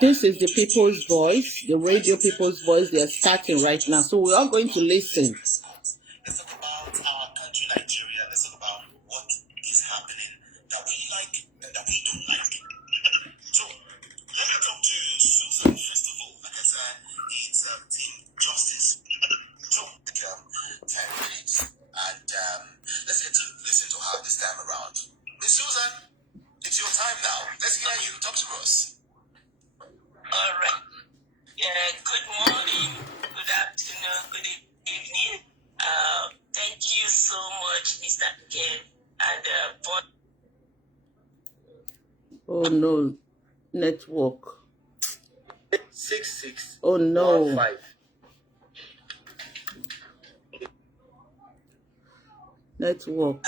This is the people's voice, the radio people's voice. They are starting right now. So we are going to listen. Let's talk about our country, Nigeria. Let's talk about what is happening that we like and that we don't like. So let me talk to Susan first of all, because it's Team Justice. So 10 minutes, and let's get to listen to her this time around. Miss Susan, it's your time now. Let's hear you. Talk to us. All right. Good morning, good afternoon, good evening. Thank you so much, Mr. Ken. And oh no, network. 66. Oh no. 15. Network.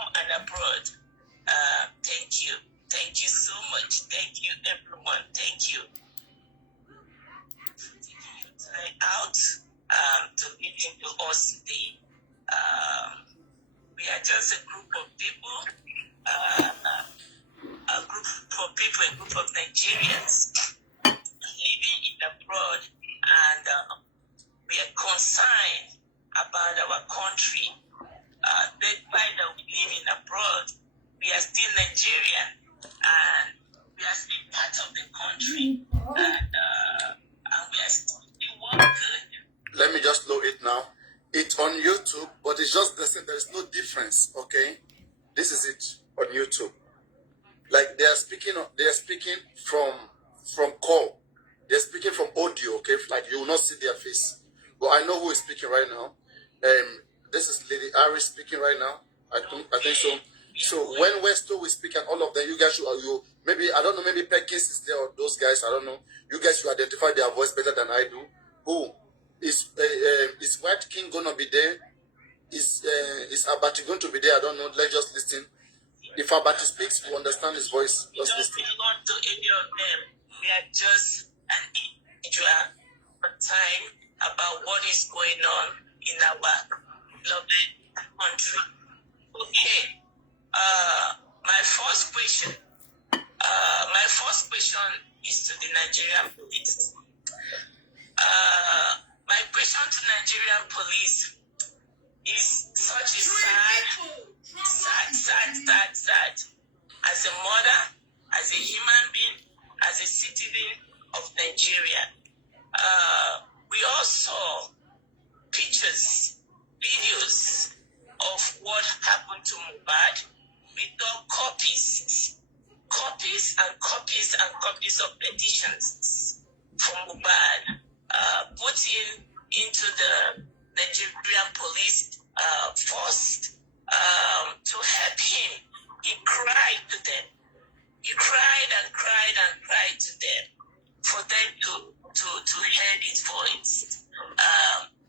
home and abroad. Thank you. Thank you so much. Thank you, everyone. Thank you. Taking your time out to listen to us today. We are just a group of people, a group of Nigerians living in abroad, and we are concerned about our country. Despite that we live in abroad, we are still Nigerian, and we are still part of the country, and we are still working. Let me just load it now. It's on YouTube, but it's just the same. There's no difference. Okay, this is it on YouTube. Like they are speaking from call. They're speaking from audio. Okay, like you will not see their face, but I know who is speaking right now. This is Lady Iris speaking right now. I think so. So when Westo will speak and all of them, you guys should maybe I don't know, maybe Perkins is there or those guys, I don't know. You guys should identify their voice better than I do. Who is White King gonna be there? Is Abati going to be there? I don't know. Let's just listen. If Abati speaks, we understand his voice. We don't belong to any of them. We are just an individual time about what is going on in our lovely country. Okay. My first question is to the Nigerian police. My question to Nigerian police is such a sad. As a mother, as a human being, as a citizen of Nigeria, we all saw pictures, videos of what happened to Mohbad. We saw copies of petitions from Mohbad put into the Nigerian police force to help him. He cried to them. He cried to them for them to hear his voice.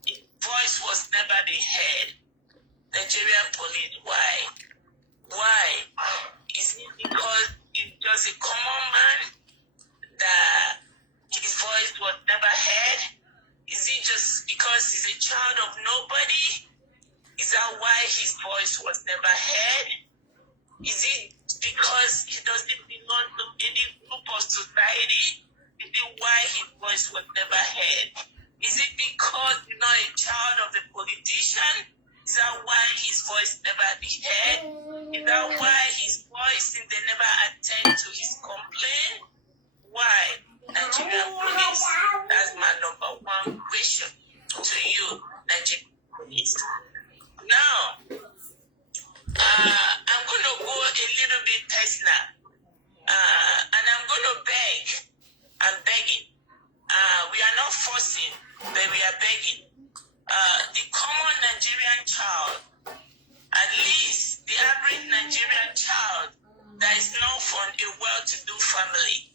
His voice was never heard. Nigerian police, why? Why? Is it because he's just a common man that his voice was never heard? Is it just because he's a child of nobody? Is that why his voice was never heard? Is it because he doesn't belong to any group of society? Is it why his voice was never heard? Is it because he's not a child of a politician? Is that why his voice never be heard? Is that why his voice, they never attend to his complaint? Why? Nigerian police, that's my number one question to you, Nigerian police. Now, I'm going to go a little bit personal, and I'm going to beg. I'm begging. We are not forcing, but we are begging. The common Nigerian child, at least the average Nigerian child that is known from a well-to-do family,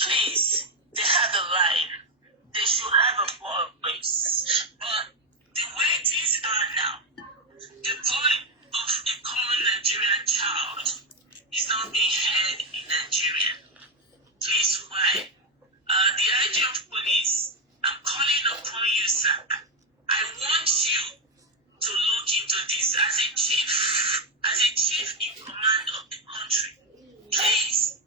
please, they have a life. They should have a voice. But the way things are now, the voice of a common Nigerian child is not being heard in Nigeria. Please, why? The IG of police, I'm calling upon you, sir. I want you to look into this as a chief in command of the country. Please,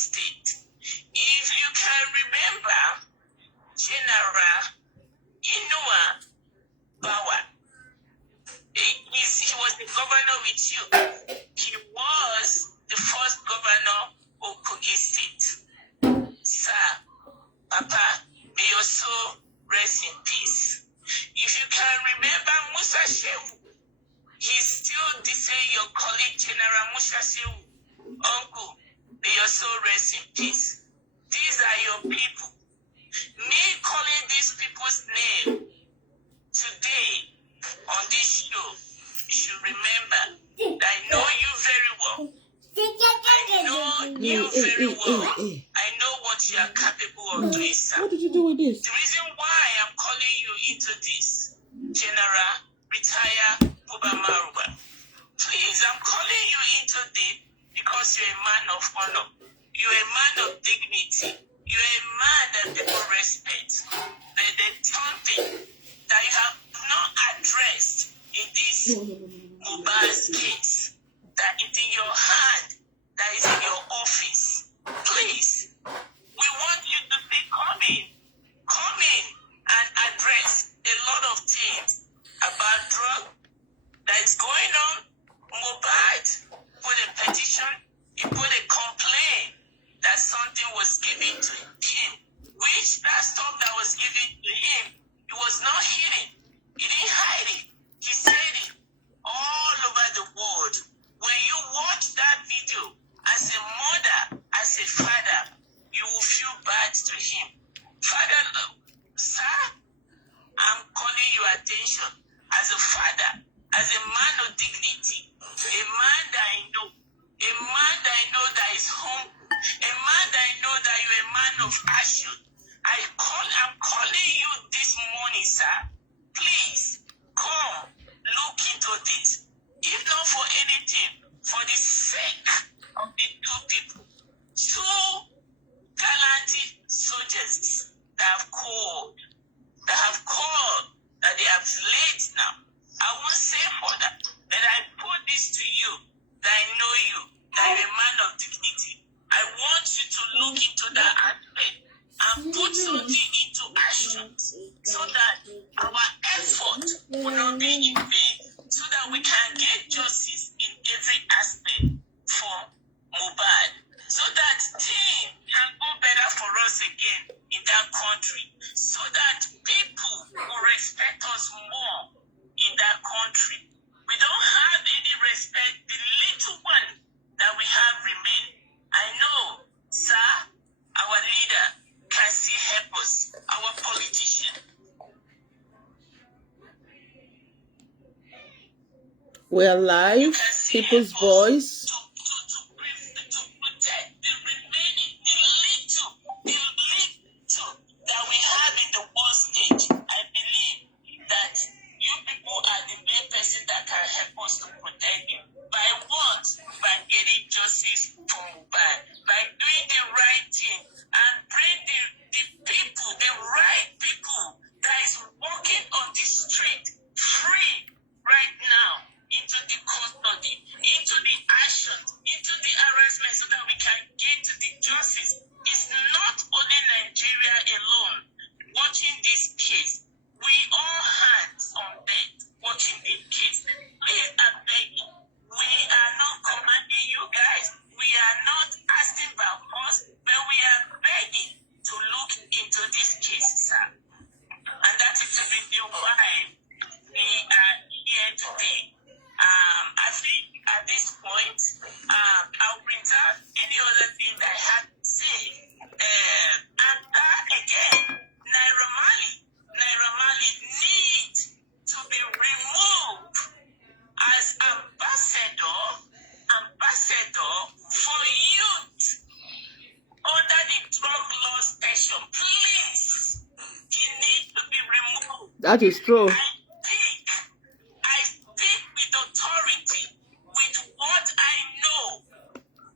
State. If you can remember, General Inua Bawa, he was the governor with you. He was the first governor of Kogi State. Sir, Papa, may your soul rest in peace. If you can remember Musa Shehu, he's still the same, your colleague General Musa Shehu. Uncle, may your soul rest in peace. These are your people. Me calling these people's name today on this show, you should remember that I know you very well. I know you very well. I know what you are capable of doing, sir. What did you do with this? The reason why I'm calling you into this, General Retire Buba Maruba. Please, I'm calling you into this because you're a man of honor. You're a man of dignity. You're a man that people respect. There's something that you have not addressed in this Mohbad's case, that is in your hand, that is in your office. Please, we want you to be coming and address a lot of things about drug that is going on. Mohbad put a petition, he put a complaint that something was given to him, which that stuff that was given to him, he was not hidden. He didn't hide it. He said it all over the world. When you watch that video, as a mother, as a father, you will feel bad to him. Father, sir, I'm calling your attention as a father, as a man of dignity, a man that I know, that is humble, a man that I know that you're a man of action. I'm calling you this morning, sir. Please, come, look into this. If not for anything, for the sake of the two people, two gallant soldiers that have called, that they have late now. I won't say for that I put this to you, that I know you, that you're a man of dignity. I want you to look into that aspect and put something into action so that our effort will not be in vain, so that we can get justice in every aspect for Mohbad, so that things can go better for us again in that country, so that people will respect us more in that country. We don't have any respect. The little one that we have remain. I know, sir, our leader can still help us, our politician. We're live, people's voice. To protect the remaining, the little that we have in the world stage. I believe that you people are the main person that can help us to protect him. By what? By getting justice for Mohbad. By doing the right thing and bring the people, the right people that is walking on the street free right now into the custody, into the actions, into the harassment so that we can get to the justice. It's not only Nigeria alone watching this case. We all hands on deck watching the case. Please, I beg you, we are not commanding you guys. We are not asking about us, but we are begging to look into this case, sir. And that is the reason why we are here today. I think at this point, I'll reserve any other thing that I have to say. And that again, Naira Marley needs to be removed as ambassador for youth under the drug law station. Please, he needs to be removed. That is true. I speak with authority, with what I know.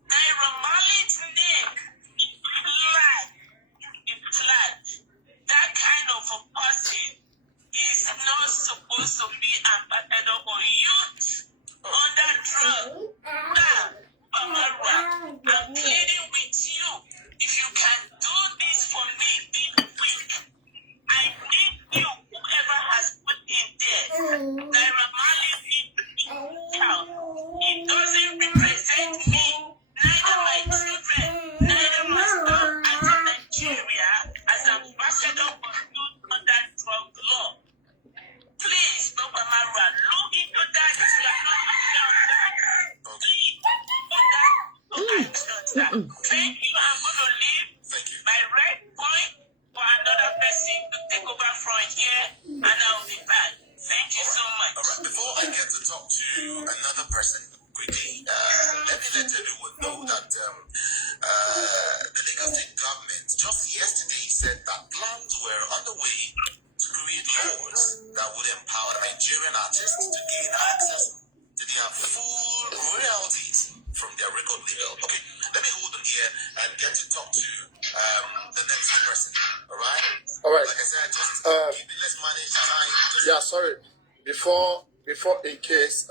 Naira Marley's name is flat. That kind of a person is not supposed to be ambassador for youth under drug. Now, Amara, I'm pleading with you sir. Thank you. I'm going to leave my red point for another person to take over from here, and I'll be back. Thank you so much. All right, before I get to talk to another person quickly, let me let everyone know that the Lagos State government just yesterday said that plans were underway to create laws that would empower Nigerian artists to gain access to their full royalties from their record label. Okay, let me hold on here and get to talk to the next person. All right? All right. Like I said, just let's manage time. Yeah, sorry. Before in case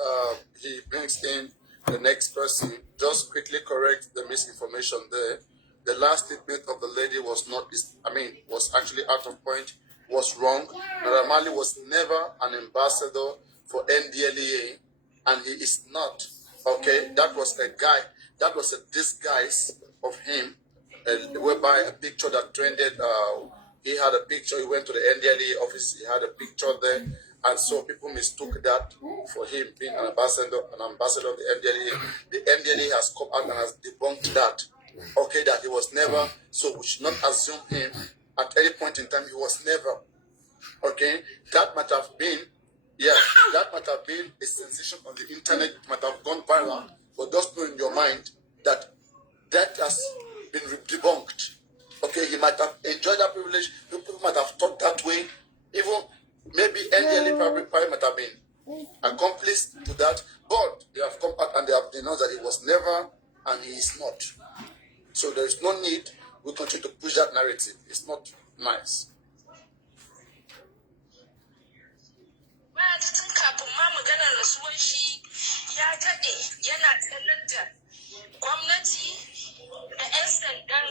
he brings in the next person, just quickly correct the misinformation there. The last statement of the lady was was actually out of point, was wrong. Naira Marley was never an ambassador for NDLEA, and he is not. Okay, that was a guy, that was a disguise of him, whereby a picture that trended, he had a picture, he went to the NDLEA office, he had a picture there, and so people mistook that for him being an ambassador of the NDLEA. The NDLEA has come out and has debunked that. Okay, that he was never, so we should not assume him at any point in time, he was never. Okay, that might have been, that might have been a sensation on the internet, it might have gone viral, but just know in your mind that that has been debunked. Okay, he might have enjoyed that privilege, people might have thought that way, even maybe NDLEA probably might have been accomplice to that, but they have come out and they have denounced that he was never and he is not. So there is no need we continue to push that narrative. It's not nice. Gwamnati da 'yan sandan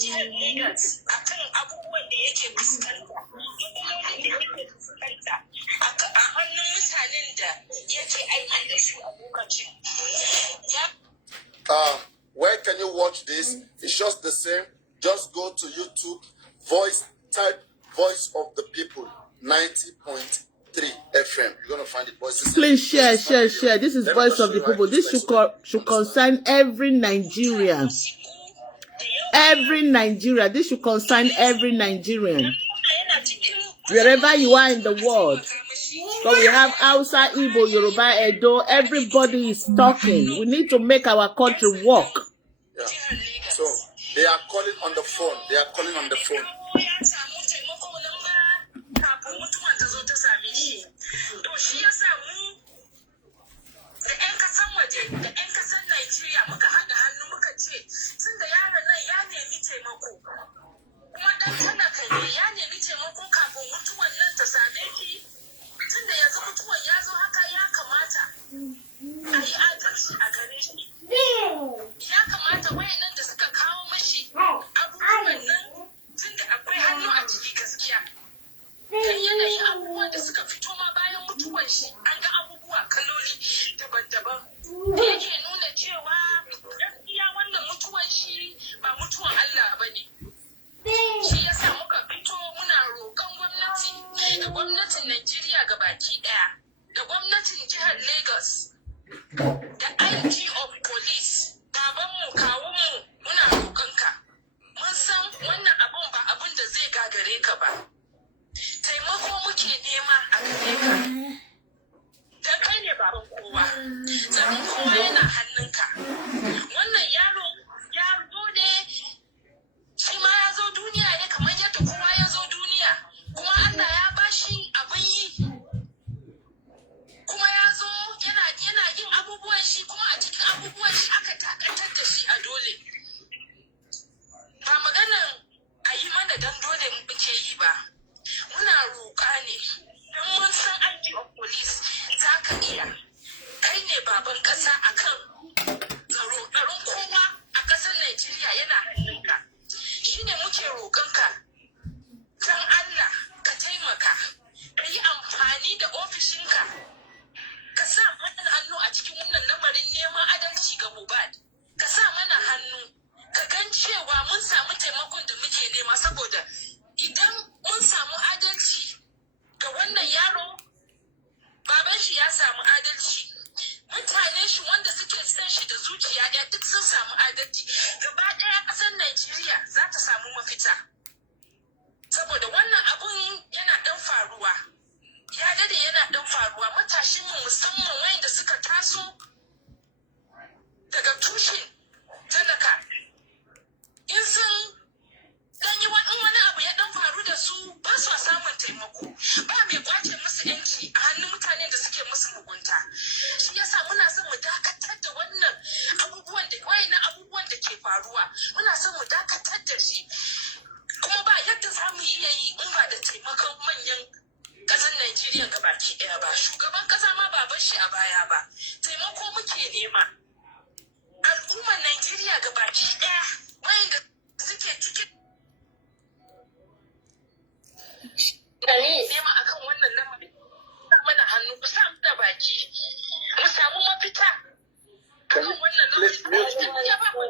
jihar Lagos akan abubuwan da yake fuskanta, matsalolin da yake fuskanta a hannun mutanen da yake aiki da su a lokacin. Where can you watch this? It's just the same. Just go to YouTube, type Voice of the People, 90.3 FM. You're gonna find it. Please share. This is Voice of the People. This should concern every Nigerian. Every Nigerian. This should concern every Nigerian. Wherever you are in the world. So we have Hausa, Igbo, Yoruba, Edo. Everybody is talking. We need to make our country work. Yeah. So they are calling on the phone. Da 'yan kasan waje, da 'yan kasan Najeriya muka haɗa hannu muka ce, tun da yaron nan ya nemi taimako, kuma ɗan talaka ne ya nemi taimako kafin mutuwan nan ta same shi, tun da yanzu mutuwan ya zo haka ya kamata a yi adalci a gare shi. Ya kamata wayannan da suka kawo mashi abubuwan nan, tun da akwai hannu a ciki gaskiya. Dan yanayin abubuwan da suka fito ma bayan mutuwan shi, an ga abubuwa kaloli daban-daban da yake nuna cewa gaskiya wannan mutuwan shi ba mutuwan Allah ba ne. Shi yasa muka fito muna roƙon gwamnati da gwamnatin Najeriya gabaki ɗaya da gwamnatin jihar Lagos da IG of Police, babanmu kawunmu muna roƙonka. Mun san wannan abun ba abun da zai gagare ka ba. Taimako muke nema a gare ka. Dan kai ne baban kowa. Tsaron kowa yana hannunka. Wannan yaro ya zo ne, shi ma ya zo duniya ne kamar yadda kowa ya zo duniya. Kuma Allah ya bashi abin yi. Kuma ya zo yana yin abubuwan shi, kuma a cikin abubuwan shi aka takatar da shi a dole. Ba maganan a yi mana dan dole muke yi ba. Muna roƙa ne, don mun san aiki of police za ka iya. Kai ne baban ƙasa a kan tsaro, tsaron kowa a ƙasar Najeriya yana hannunka. Shi ne muke roƙonka, don Allah ka taimaka, ka yi amfani da ofishinka, ka sa mana hannu a cikin wannan lamarin neman adalci ga Mohbad. Ka sa mana hannu, ka gan cewa mun samu taimakon da muke nema, saboda idan mun samu adalci ga wannan yaro, baban shi ya samu adalci, mutane shi wanda suke san shi da zuciya ɗaya duk sun samu adalci. Gaba ɗaya ƙasar Najeriya za ta samu mafita. Saboda wannan abun yana ɗan faruwa. Ya dade yana ɗan faruwa. Matashinmu musamman wayanda suka taso daga tushen talaka. In sun dan yi wani abu ya dan faru da su ba su samun taimako. Ba mai kwace musu yanci a hannun mutanen da suke musu mugunta. Shi yasa muna son mu dakatar da wannan abubuwan da ke faruwa. Muna son mu dakatar da shi. Kuma ba yadda za mu iya yi in ba da taimakon manyan ƙasar Najeriya gabaki ɗaya ba. Shugaban ƙasa ma ba bar shi a baya ba. Taimako muke nema. Al'ummar Najeriya gabaki ɗaya wayanda suke cikin nema akan wannan lamarin mana hannu ku sa mana baki mu samu mafita akan wannan lamarin ya ba mu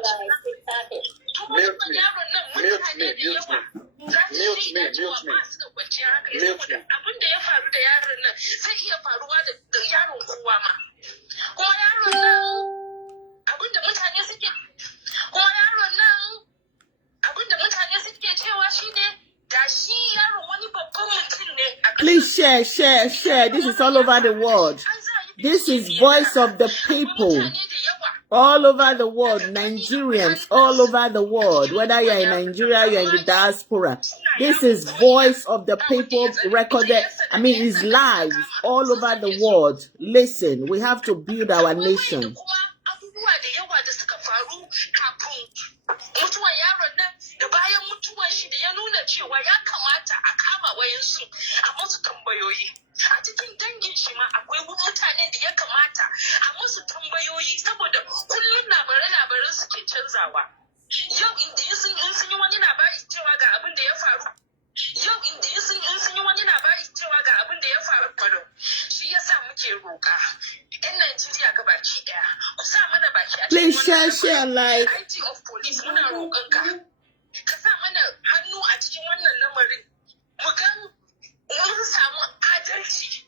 yaron nan mutane da yawa za su yi yawa ba su da kwanciyar hankali saboda abin da ya faru da yaron nan zai iya faruwa da yaron kowa ma kuma yaron nan abin da mutane suke cewa shi ne da shi yaron wani babban mutum ne. Please share. This is all over the world. This is voice of the people. All over the world, Nigerians, all over the world, whether you're in Nigeria, you're in the diaspora. This is voice of the people recorded, is live all over the world. Listen, we have to build our nation. Da bayan mutuwan shi da ya nuna cewa ya kamata a kama wayansu a musu tambayoyi. A cikin dangin shi ma akwai mutane da ya kamata a musu tambayoyi saboda kullum labarai suke canzawa. Yau inda sun yi wani labari cewa ga abin da ya faru. Yau inda sun yi wani labari cewa ga abin da ya faru. Shi yasa muke roƙa. 'Yan Najeriya gabaki ɗaya ku sa mana baki a cikin wannan. Please share like. IT of police muna roƙonka. Ka sa mana hannu a cikin wannan lamarin mu gan mun samu adalci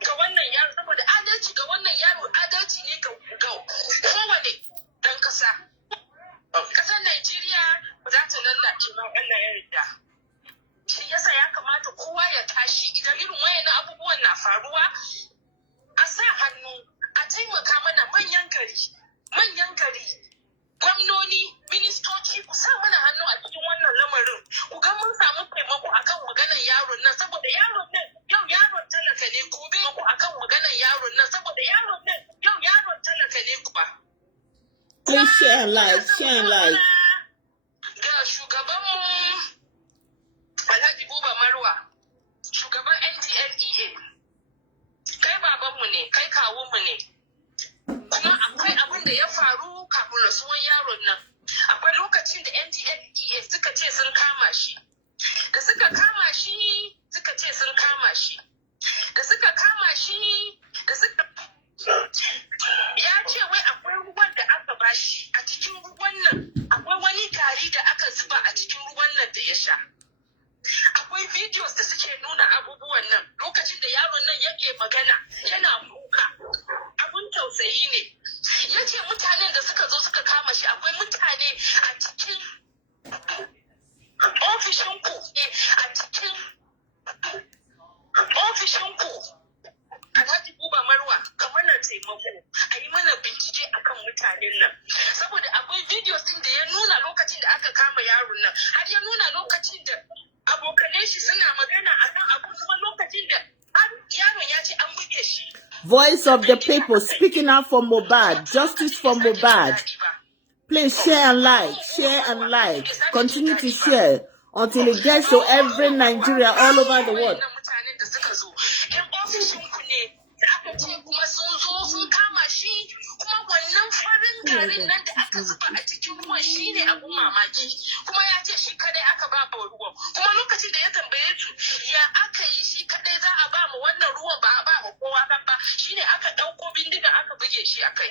ga wannan yaro saboda adalci ga wannan yaro adalci ne ga kowane dan kasa. Kasar Najeriya ba za ta lallace ba Allah ya yarda. Shi yasa ya kamata kowa ya tashi idan irin wayannan abubuwan na faruwa a sa hannu a taimaka mana manyan gari gwamnoni, ministoci ku sa mana hannu a cikin wannan lamarin. Ku ga mun samu taimako akan maganar yaron nan saboda yaron nan yau yaron talaka ne gobe ku akan maganar yaron nan saboda yaron nan yau yaron talaka ne ku ba. Please share like. Ga shugabanmu Alhaji Buba Marwa, shugaban NDLEA. Kai babanmu ne, kai kawunmu ne. Kuma akwai abin da ya faru kafin rasuwan yaron nan. Akwai lokacin da NDLEA suka ce sun kama shi. Da suka kama shi, suka ce sun kama shi. Da suka kama shi, ya ce wai akwai ruwan da aka bashi. A cikin ruwan nan, akwai wani gari da aka zuba a cikin ruwan nan da ya sha. Akwai videos da suke nuna abubuwan nan. Lokacin da yaron nan yake magana, yana kuka. Abun tausayi ne. Ya ce mutanen da suka zo suka kama shi akwai mutane a cikin ofishinku Alhaji Buba Marwa ka mana taimako a yi mana bincike akan mutanen nan saboda akwai videos din da ya nuna lokacin da aka kama yaron nan har ya nuna lokacin da abokanai shi suna magana akan abu kuma lokacin da yaron ya ce an buge shi. Voice of the people speaking out for Mohbad, justice for Mohbad. Please share and like. Continue to share until it gets to every Nigeria all over the world. Garin nan da aka zuba a cikin ruwan shi ne abun mamaki kuma ya ce shi kadai aka ba ruwan kuma lokacin da ya tambaye su ya aka yi shi kadai za a ba mu wannan ruwan ba a ba wa kowa ba shi ne aka ɗauko bindiga aka buge shi a kai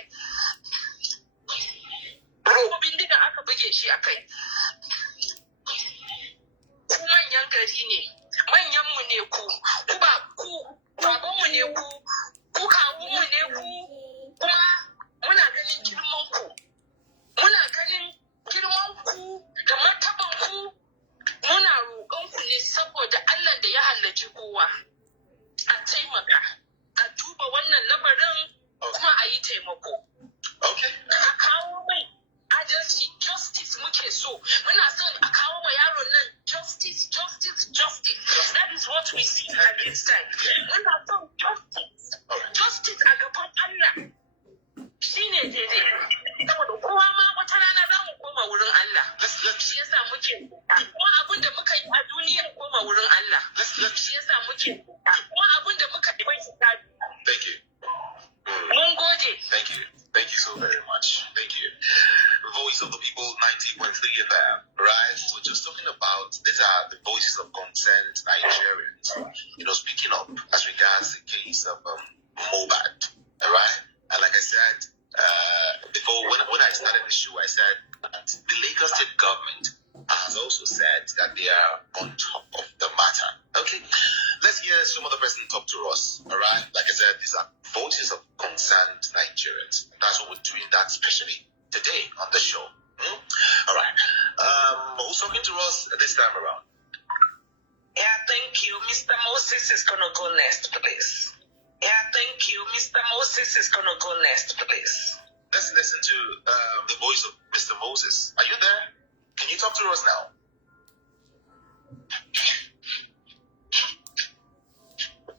ku manyan gari ne manyanmu ne ku babanmu ne ku kawunmu ne ku kuma taimako. Okay. A kawo mai adalci, justice muke so. Muna son a kawo ma yaron nan justice. That is what we see at this time. Muna son justice. Justice a gaban Allah. Shi ne daidai. Saboda kowa ma wata rana za mu koma wurin Allah. Shi yasa muke kuma abin da muka yi a duniya koma wurin Allah. Shi yasa muke kuma abin da muka yi bai shiga. Thank you. Mun gode. Thank you so very much. Thank you. Voice of the People 90.3 FM, right? We're just talking about, these are the voices of concerned Nigerians, speaking up as regards the case of Mohbad, all right? And like I said, before, when I started the show, I said that the Lagos state government has also said that they are on top of the matter. Okay, let's hear some other person talk to us, all right? Like I said, these are voices of concerned Nigerians. That's what we're doing, that especially today on the show. All right. Who's talking to us this time around? Yeah, thank you. Mr. Moses is going to go next, please. Yeah, thank you. Mr. Moses is going to go next, please. Let's listen to the voice of Mr. Moses. Are you there? Can you talk to us now?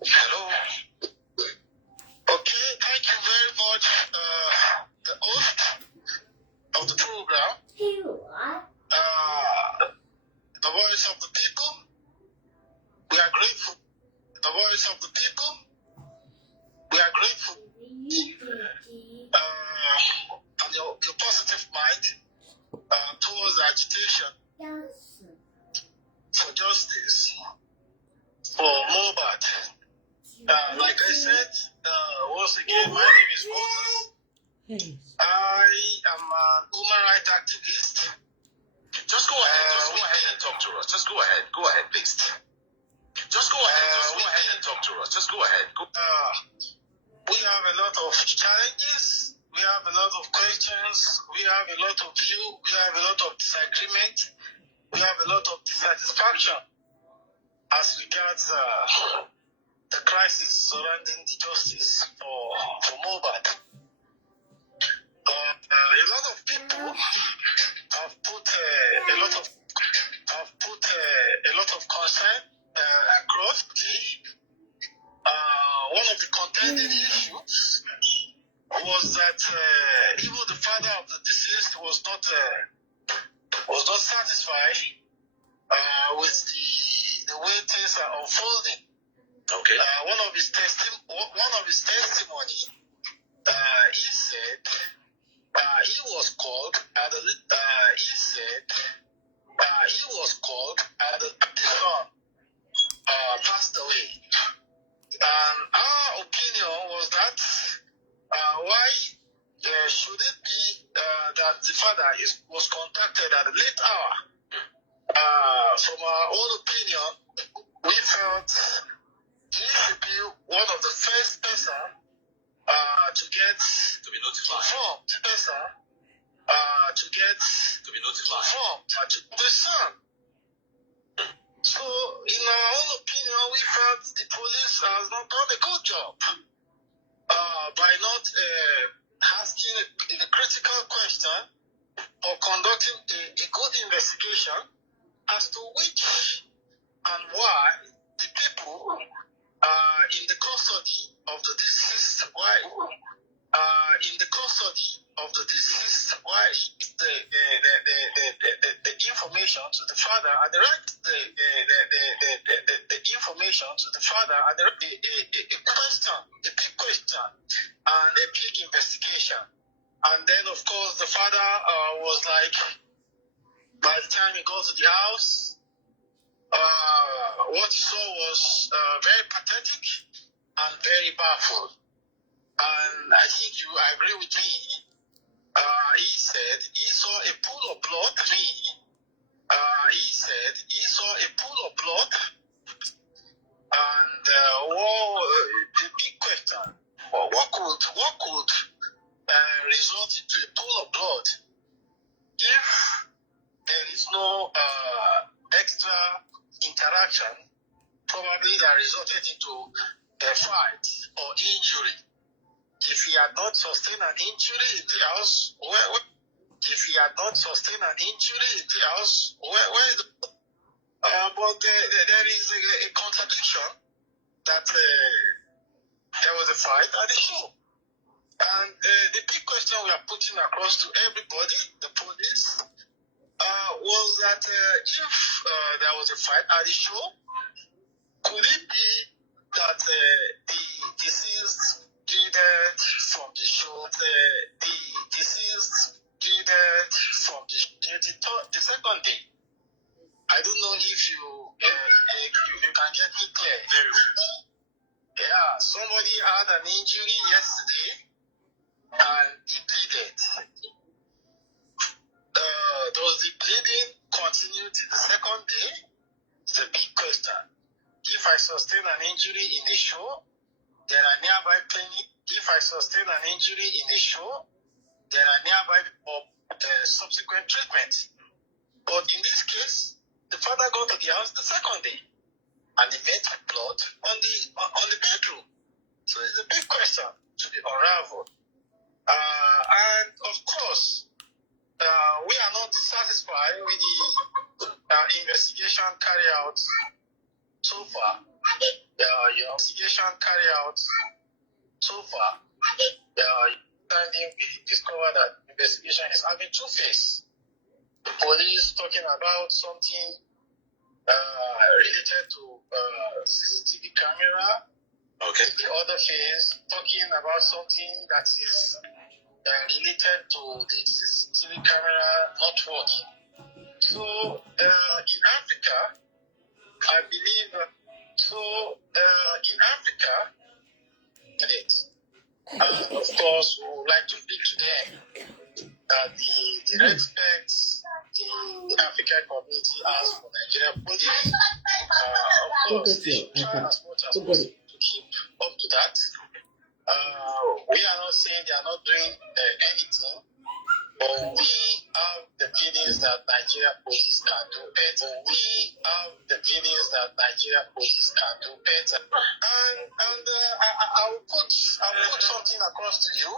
Hello? Okay, thank you very much, the host of the program. The voice of the people. We are grateful. The voice of the people. We are grateful. And your positive mind towards agitation for justice for Mohbad. Like I said, once again, my name is Moses. I am an human rights activist. Just go ahead and talk to us. Just go ahead, please. Just go ahead and talk to us. Just go ahead. We have a lot of challenges. We have a lot of questions. We have a lot of view. We have a lot of disagreement. We have a lot of dissatisfaction as regards the crisis surrounding the justice for Mohbad. A lot of people have put a lot of concern across. One of the contending issues was that even the father of the deceased was not satisfied with the way things are unfolding. Okay. One of his testimony, he said he was called at the son passed away. And our opinion was that why should it be that the father was contacted at a late hour? From our own opinion, we felt he should be one of the first person to be notified. Informed to the son. So, in our own opinion, we felt the police has not done a good job by not asking a critical question or conducting a good investigation as to which and why the people in the custody of the deceased wife, the information to the father and the right the information to the father and the a big question and a big investigation. And then of course the father was like, by the time he got to the house, what he saw was very pathetic and very powerful. And I think you agree with me. He said he saw a pool of blood. And the big question: what could result into a pool of blood if there is no extra interaction, probably that resulted into a fight or injury? if he had not sustained an injury in the house, if he had not sustained an injury in the house, where is the... but there is a contradiction that there was a fight at the show. And the big question we are putting across to everybody, the police, was that if there was a fight at the show, could it be that the deceased pleaded from the show, the deceased pleaded from the second day? I don't know if you can get me clear. Very well. Yeah, somebody had an injury yesterday and he pleaded. Does the pleading continue to the second day? It's a big question. If I sustain an injury in the show, there are nearby clinic. If I sustain an injury in the show, there are nearby subsequent treatment. But in this case, the father got to the house the second day, and he met blood on the bedroom. So it's a big question to be unraveled. And of course, we are not satisfied with the investigation carried out so far. Investigation carried out so far. We discovered that investigation is having two phases. The police talking about something related to CCTV camera. Okay. The other phase talking about something that is related to the CCTV camera not working. So in Africa, I believe. In Africa, and of course, we would like to speak to them that the respect the African community has for Nigerian police. Of course, they try as much as possible to keep up to that. We are not saying they are not doing anything, but we have the feelings that Nigerian police can do better. We have the feelings that Nigerian police can do better. And I will put something across to you.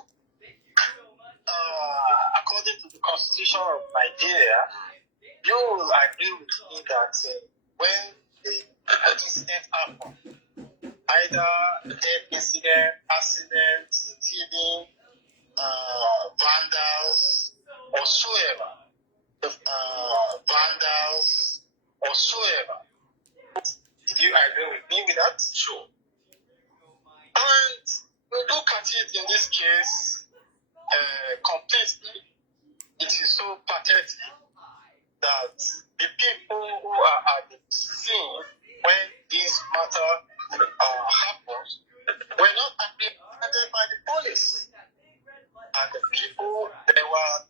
According to the Constitution of Nigeria, you will agree with me that when the incident happens, either death incident, accident, stealing, vandals, or whatsoever, Did you agree with me with that? Sure. And we look at it in this case completely. It is so pathetic that the people who are at the scene when this matter happens were not apprehended by the police. And the people, they were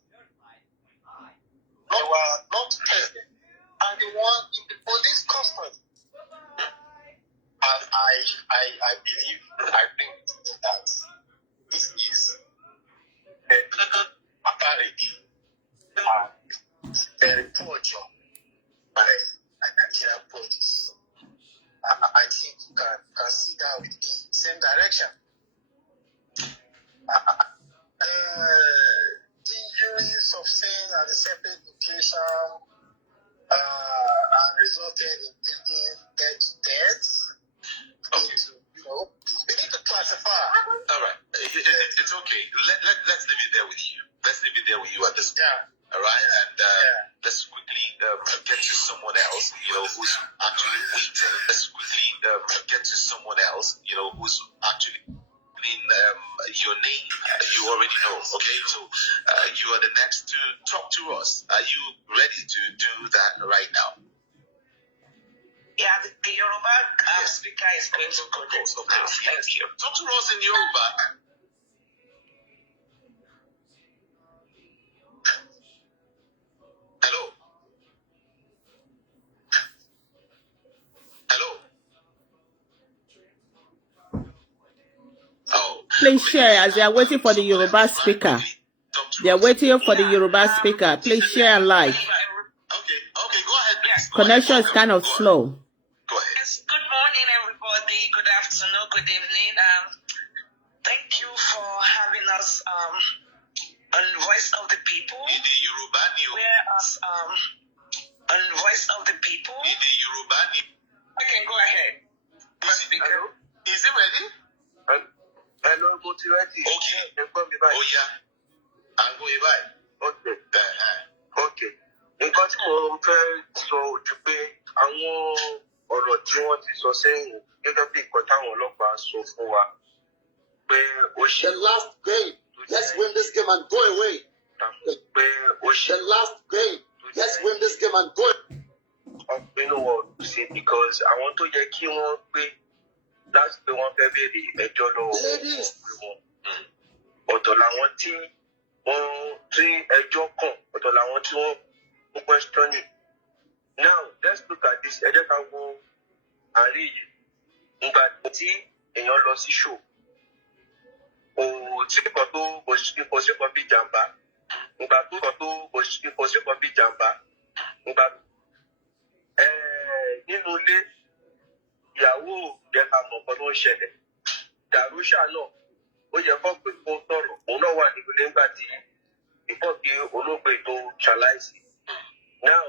not present. And they were in the police custody. And I believe, I think that this is very apparent and very poor job by Nigerian police. I think you can see that with the same direction. The injuries of sin at a separate location and resulted in bleeding death. We need to classify. All right, it's okay. Let's leave it there with you. Let's leave it there with you at this time. All right, and let's quickly get to someone else. Who's actually waiting. Let's quickly get to someone else. Who's actually. Your name, you already know. Okay, so you are the next to talk to us. Are you ready to do that right now? Yeah, the Yoruba speaker is going to go. Thank you. Talk to us in Yoruba. Hello. Please share as they are waiting for the Yoruba speaker. They are waiting for the Yoruba speaker. Please share and like. Okay, go ahead, please. Connection is kind of slow. Go ahead. Yes, good morning, everybody. Good afternoon, good evening. Thank you for on Voice of the People. Whereas on Voice of the People. I can go ahead. Hello? Is it ready? Hello, go to ready. Okay. Oh yeah. I'm going by. Okay. Okay. Nǹkan tí mo fẹ́ sọ ojú pé àwọn ọ̀rọ̀ tí wọ́n ti sọ sẹ́yìn gẹ́gẹ́ bí nǹkan táwọn ọlọ́pàá sọ fún wa pé ó ṣe. The last game. Let's win this game and go away. Pé ó ṣe. The last game. Let's win this game and go. Ọ̀pinnu wọn kò sí because àwọn tó yẹ kí wọ́n gbé láti pé wọ́n fẹ́ béèrè ẹjọ́ lọ́wọ́ wọn. Ọ̀tọ̀ làwọn tí wọ́n tí ẹjọ́ kàn ọ̀tọ̀ làwọn tí wọ́n mú questioning. Now let's look at this. Ẹ jẹ́ ká wo àárín yìí. Nígbà tí èèyàn lọ sí show kò sí nǹkan tó kò sí nǹkan bí jàǹbá. Nígbà tó kò sí nǹkan bí jàǹbá. Nígbà nínú ilé ìyàwó yẹ ká mọ̀ nǹkan tó ń ṣẹlẹ̀. Dàrúṣà náà ó yẹ kó pé kó tọrọ òun náà wà níbi nígbà tí ìfọ̀kì olóògbé tó ṣaláìsí. Now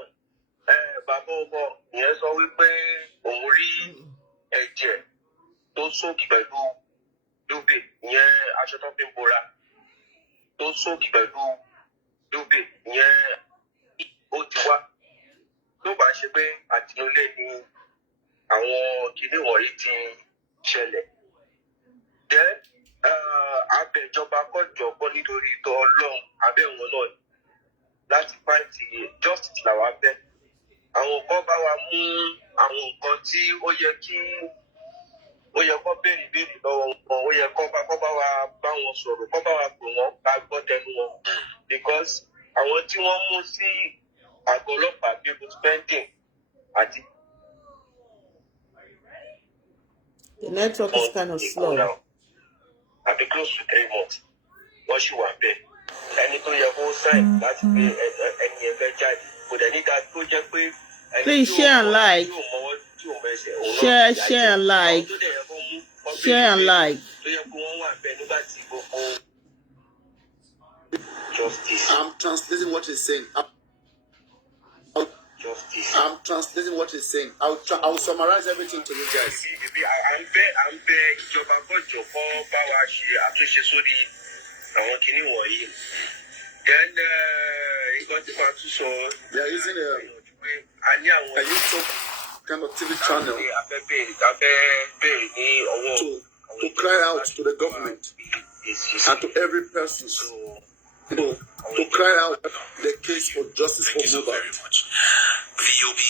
bàbá ọkọ ìyẹn sọ wípé òun rí ẹ̀jẹ̀ tó sókè pẹ̀lú dúbè ìyẹn aṣọ tó fi ń bora tó sókè pẹ̀lú dúbè ìyẹn ó ti wá. Tó bá ṣe pé àtinúlé ni àwọn kìnìún wọ̀nyí ti ṣẹlẹ̀. Then abẹ ìjọba kọjọgbọ́n nítorí ìtọ́ ọlọ́run abẹ́ wọn náà láti fáìtì justice làwọn abẹ́. Àwọn kan bá wa mú àwọn nǹkan tí ó yẹ kó béèrè lọ́wọ́ wọn ó yẹ kó bá wa bá wọn sọ̀rọ̀ kó bá wa pè wọ́n ká gbọ́ tẹnu wọn because àwọn tí wọ́n mú sí àgọ́ ọlọ́pàá people spending àti. The network is kind of slow. I've been close to 3 months. Wọ́n ṣì wà bẹ́ẹ̀. Ẹni tó yẹ kó sign láti gbé ẹni ẹgbẹ́ jáde. Kò dẹ̀ nígbà tó jẹ́ pé. Please share and like. Share and like. Share and like. Tó yẹ kó wọ́n wà bẹ́ẹ̀ nígbà tí gbogbo. Justice. I'm translating what he's saying. I'm translating what he's saying. I'll summarize everything to you guys. À ń bẹ ìjọba kọjọ kọ́ bá wa ṣe àtúnṣe sórí àwọn kinní wọ̀nyí. Then nǹkan tí màá tún sọ. They are using a YouTube kind of TV channel to cry out to the government and to every person to cry out the case for justice for Mohbad. VOB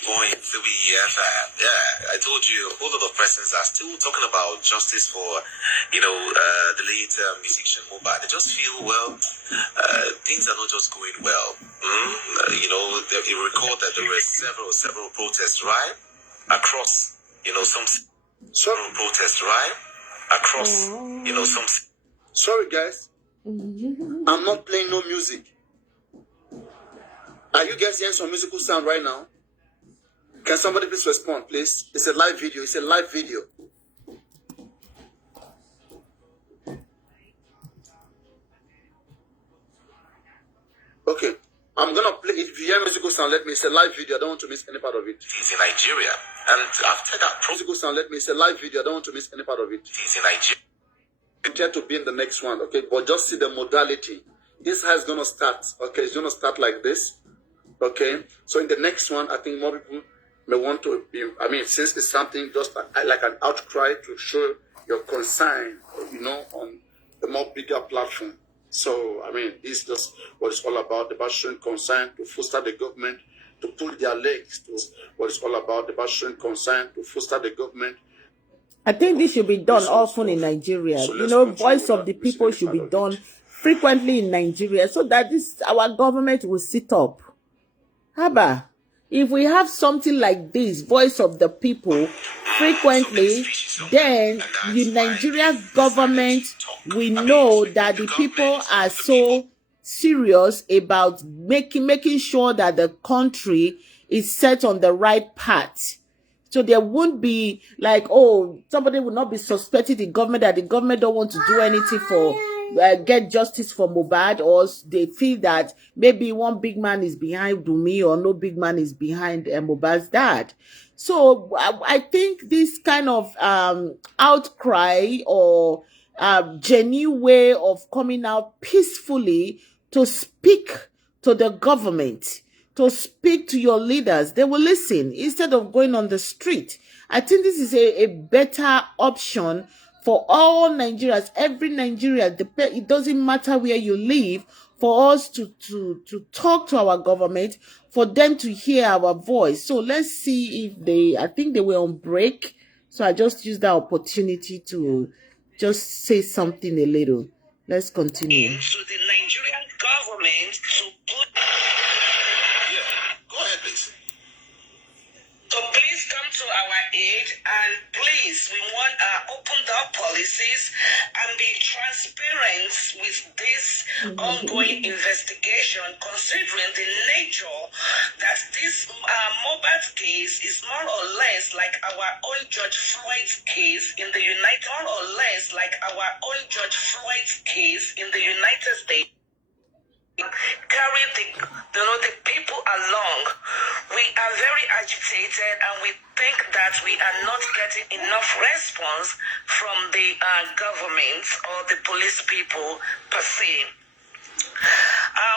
90.3 FM. Yeah, I told you all of the persons are still talking about justice for, the late musician Mohbad. They just feel, things are not just going well. You recall that there were several protests, right? Across, several protests, right? Across, some. Sorry, guys. I'm not playing no music. Are you guys hearing some musical sound right now? Can somebody please respond, please? It's a live video. It's a live video. Okay. I'm going to play. If you hear musical sound, let me. It's a live video. I don't want to miss any part of it. He's in Nigeria. And after that... Musical sound, let me. It's a live video. I don't want to miss any part of it. He's in Nigeria. Prepare to be in the next one, okay? But just see the modality. This is how it's going to start, okay? It's going to start like this. Okay, so in the next one, I think more people may want to be, since it's something just like an outcry to show your concern, on the more bigger platform. So, this is just what it's all about showing concern to foster the government, to pull their legs, to what it's all about showing concern to foster the government. I think this should be done often in Nigeria. Voice of the people should be done frequently in Nigeria so that our government will sit up. Haba, if we have something like this, voice of the people, frequently, then the Nigerian government will know that the people are so serious about making sure that the country is set on the right path. So there won't be like, somebody will not be suspecting the government that the government don't want to do anything get justice for Mohbad, or they feel that maybe one big man is behind Dumi or no big man is behind Mohbad's dad. So I think this kind of outcry or genuine way of coming out peacefully to speak to the government, to speak to your leaders, they will listen instead of going on the street. I think this is a better option for all Nigerians, every Nigerian. It doesn't matter where you live, for us to talk to our government, for them to hear our voice. So let's see if I think they were on break. So I just used that opportunity to just say something a little. Let's continue. To the Nigerian government to put... Yeah, go ahead, please. So please come to our aid, and please, we want open door policies and be transparent with this ongoing investigation, considering the nature that this Mohbad case is more or less like our own George Floyd's case in the United States. Carry the people along. We are very agitated, and we think that we are not getting enough response from the government or the police people per se.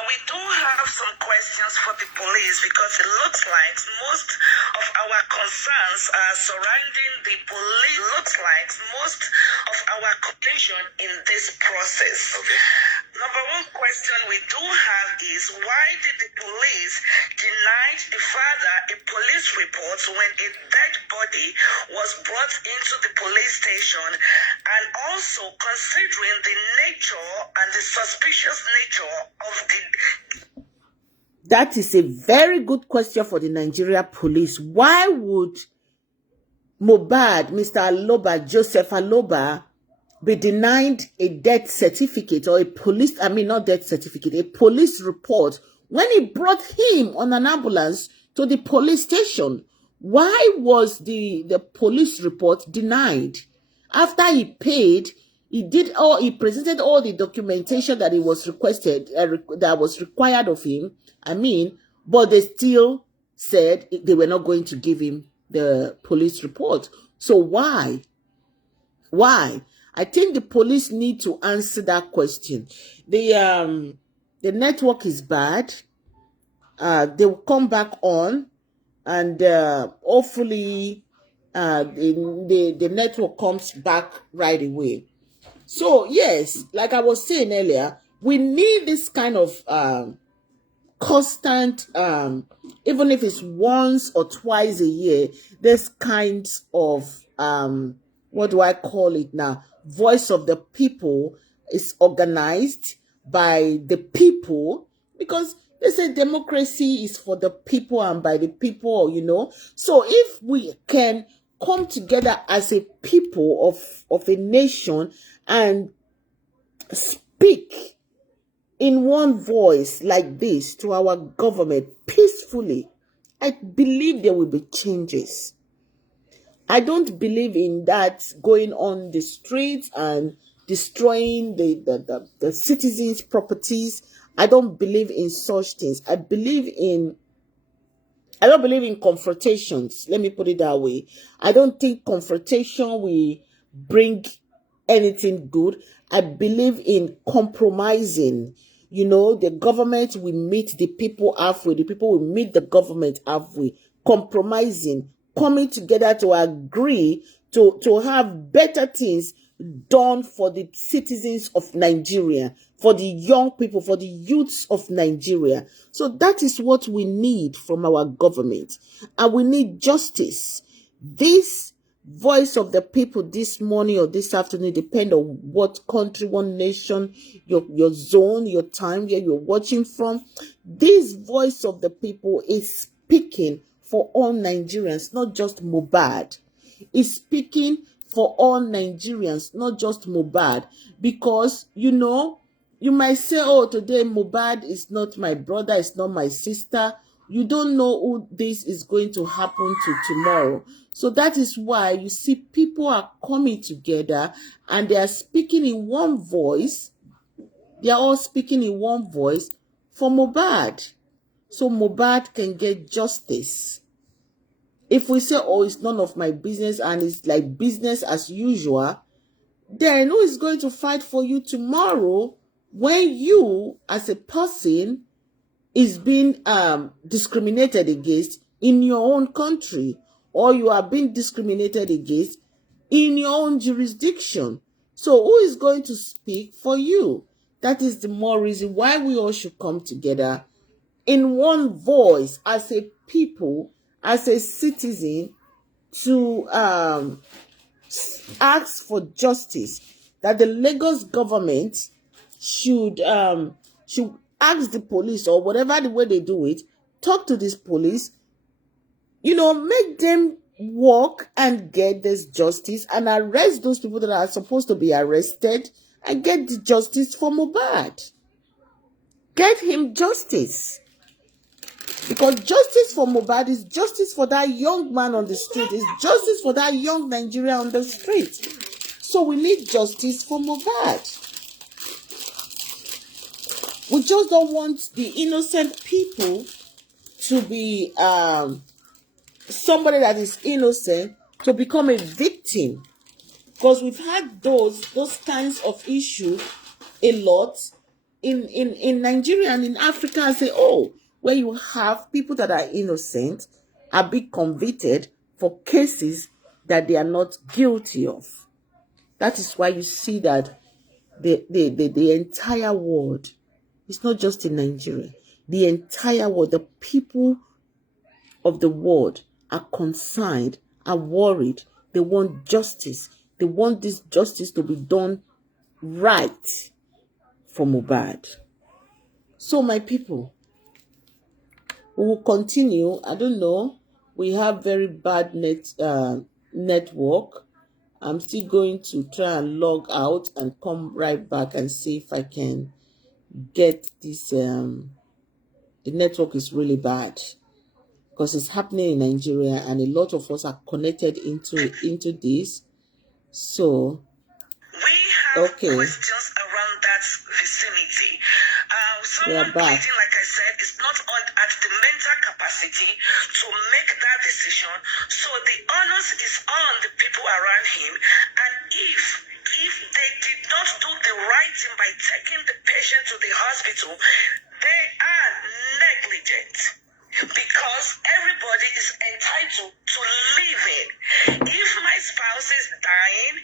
We do have some questions for the police, because it looks like most of our concerns are surrounding the police. Looks like most of our contention in this process. Okay. Number one question we do have is, why did the police deny the father a police report when a dead body was brought into the police station, and also considering the nature and the suspicious nature of the... That is a very good question for the Nigeria police. Why would Mohbad, Mr. Aloba, Joseph Aloba, be denied a death certificate or a police, not death certificate, a police report when he brought him on an ambulance to the police station? Why was the police report denied? After he paid, he presented all the documentation that he was requested, that was required of him. But they still said they were not going to give him the police report. So why? Why? I think the police need to answer that question. The network is bad. They will come back on, and hopefully the network comes back right away. So yes, like I was saying earlier, we need this kind of constant, even if it's once or twice a year, this kind of what do I call it now? Voice of the people is organized by the people, because they say democracy is for the people and by the people, So if we can come together as a people of a nation and speak in one voice like this to our government peacefully, I believe there will be changes. I don't believe in that going on the streets and destroying the citizens' properties. I don't believe in such things. I don't believe in confrontations. Let me put it that way. I don't think confrontation will bring anything good. I believe in compromising. The government will meet the people halfway. The people will meet the government halfway. Compromising, coming together to agree to have better things done for the citizens of Nigeria, for the young people, for the youths of Nigeria. So that is what we need from our government. And we need justice. This voice of the people this morning or this afternoon, depend on what country, one nation, your zone, your time, where you're watching from. This voice of the people is speaking for all Nigerians, not just Mohbad. It's speaking for all Nigerians, not just Mohbad. Because, you might say, oh, today Mohbad is not my brother, it's not my sister. You don't know who this is going to happen to tomorrow. So that is why you see people are coming together and they are speaking in one voice They are all speaking in one voice for Mohbad. So Mohbad can get justice. If we say, oh, it's none of my business and it's like business as usual, then who is going to fight for you tomorrow when you, as a person, is being discriminated against in your own country, or you are being discriminated against in your own jurisdiction? So who is going to speak for you? That is the more reason why we all should come together in one voice as a people, as a citizen, to ask for justice. That the Lagos government should ask the police, or whatever the way they do it, talk to this police, make them work and get this justice and arrest those people that are supposed to be arrested and get the justice for Mohbad. Get him justice. Because justice for Mohbad is justice for that young man on the street. It's justice for that young Nigerian on the street. So we need justice for Mohbad. We just don't want the innocent people to be somebody that is innocent to become a victim. Because we've had those kinds of issues a lot in Nigeria and in Africa. I say, oh, where you have people that are innocent are being convicted for cases that they are not guilty of. That is why you see that the entire world, it's not just in Nigeria, the entire world, the people of the world are concerned, are worried. They want justice. They want this justice to be done right for Mohbad. So my people, we will continue. I don't know. We have very bad network. I'm still going to try and log out and come right back and see if I can get this. The network is really bad because it's happening in Nigeria and a lot of us are connected into this. So we have questions around that vicinity. Someone pleading, like I said, is not at the mental capacity to make that decision. So the onus is on the people around him. And if they did not do the right thing by taking the patient to the hospital, they are negligent. Because everybody is entitled to living. If my spouse is dying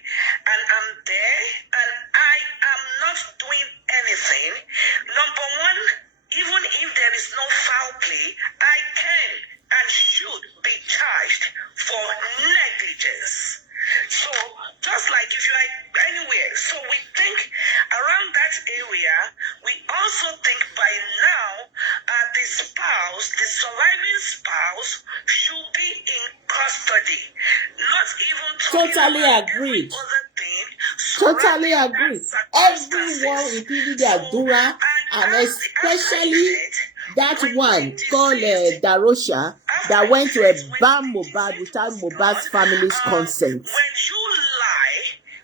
and I'm there and I am not doing anything, number one, even if there is no foul play, I can and should be charged for negligence. So, just like if you are anywhere, so we think around that area, we also think by now the spouse, the surviving spouse, should be in custody. Not even totally agreed. Totally agreed. Everyone, including their Dura, and especially that one called Darosha that went to a ban Mohbad without Mohbad's family's consent. When you lie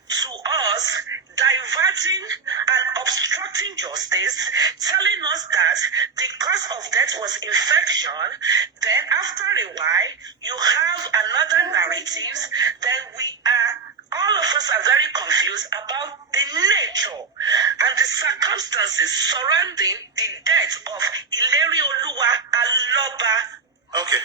to us, diverting and obstructing justice, telling us that the cause of death was infection, then after a while you have another narrative, then all of us are very confused about the nature and the circumstances surrounding the death of Ilerioluwa Aloba. Okay.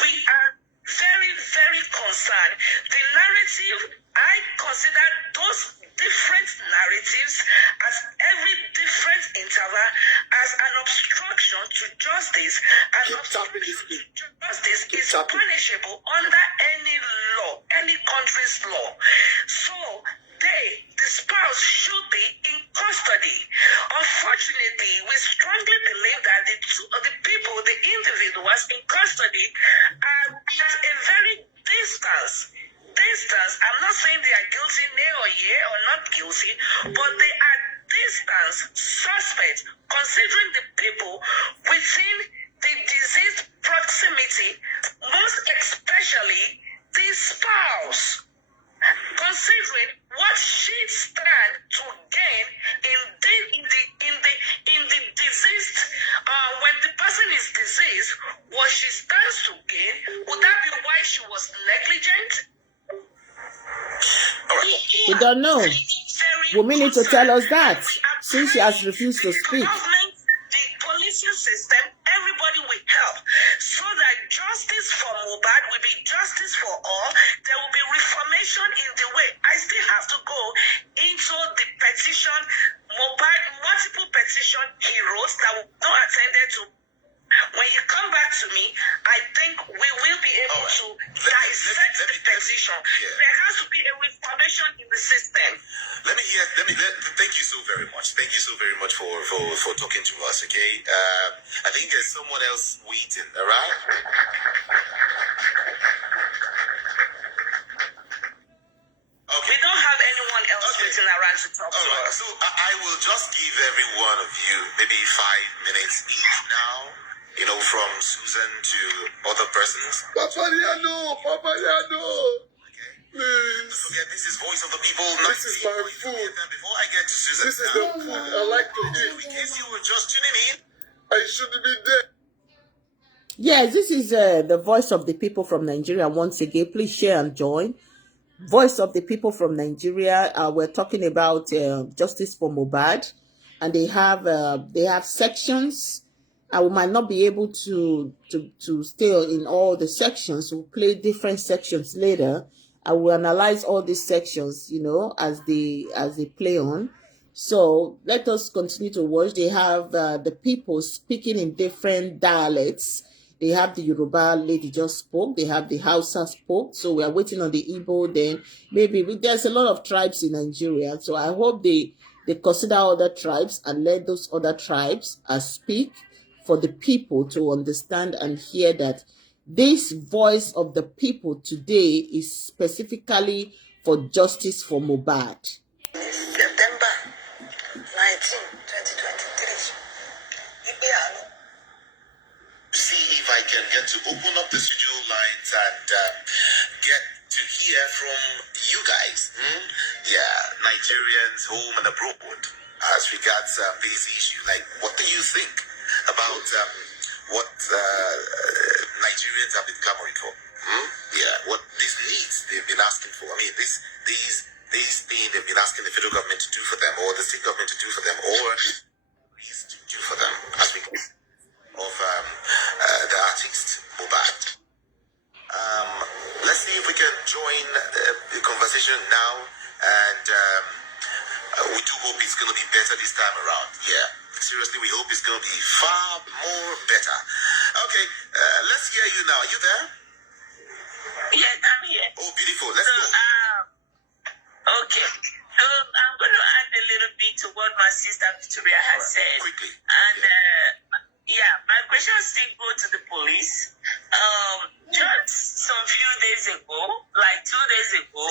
We are very, very concerned. The narrative, I consider those different narratives as every different interval as an obstruction to justice. And obstruction to justice is punishable under any law, any country's law. So the spouse should be in custody. Unfortunately, we strongly believe that the individuals in custody are at a very distance. I'm not saying they are guilty, nay or yea, or not guilty, but they are distance suspects, considering the people within the disease proximity, most especially the spouse. Considering what she stand to gain in case, was she stands to gain? Would that be why she was negligent? We don't know. Wunmi needs to tell us that, since she has refused to speak. Government, the policing system, everybody will help so that justice for Mohbad will be justice for all. There will be reformation in the way. I still have to go into the petition, Mohbad, multiple petition he wrote that was not attended to. When you come back to me, I think we will be able to dissect the petition. There has to be a reformation in the system. Thank you so very much. Thank you so very much for talking to us, okay? I think there's someone else waiting, all right? Okay. We don't have anyone else waiting around to talk to us. So I will just give every one of you maybe 5 minutes each now. You know, from Susan to other persons. Papa Liano. Okay. Please. Don't forget, this is Voice of the People. This is my food. Before I get to Susan, This is the food I like to eat. in case you were just tuning in, I shouldn't be dead. Yes, this is the Voice of the People from Nigeria. Once again, please share and join. Voice of the People from Nigeria. We're talking about justice for Mohbad, and they have sections. We might not be able to stay in all the sections. We'll play different sections later. I will analyze all these sections, you know, as they play on. So let us continue to watch. They have the people speaking in different dialects. They have the Yoruba lady just spoke. They have the Hausa spoke. So we are waiting on the Igbo. Then maybe there's a lot of tribes in Nigeria. So I hope they consider other tribes and let those other tribes speak for the people to understand and hear that this voice of the people today is specifically for justice for Mohbad. September 19, 2023. see if I can get to open up the studio lines and get to hear from you guys. Yeah, Nigerians home and abroad as regards this issue. Like, what do you think about what Nigerians have been clamoring for? Yeah, what these needs they've been asking for. I mean, these things they've been asking the federal government to do for them, or the state government to do for them, or to do for them, as we of the artist Mohbad. Let's see if we can join the conversation now, and we do hope it's going to be better this time around. Yeah, seriously, we hope it's going to be far more better. Okay, let's hear you now. Are you there? Yes, I'm here. Oh, beautiful. Let's go. Okay. So I'm going to add a little bit to what my sister Victoria has said. Quickly. And my question still go to the police. Just some few days ago, like 2 days ago,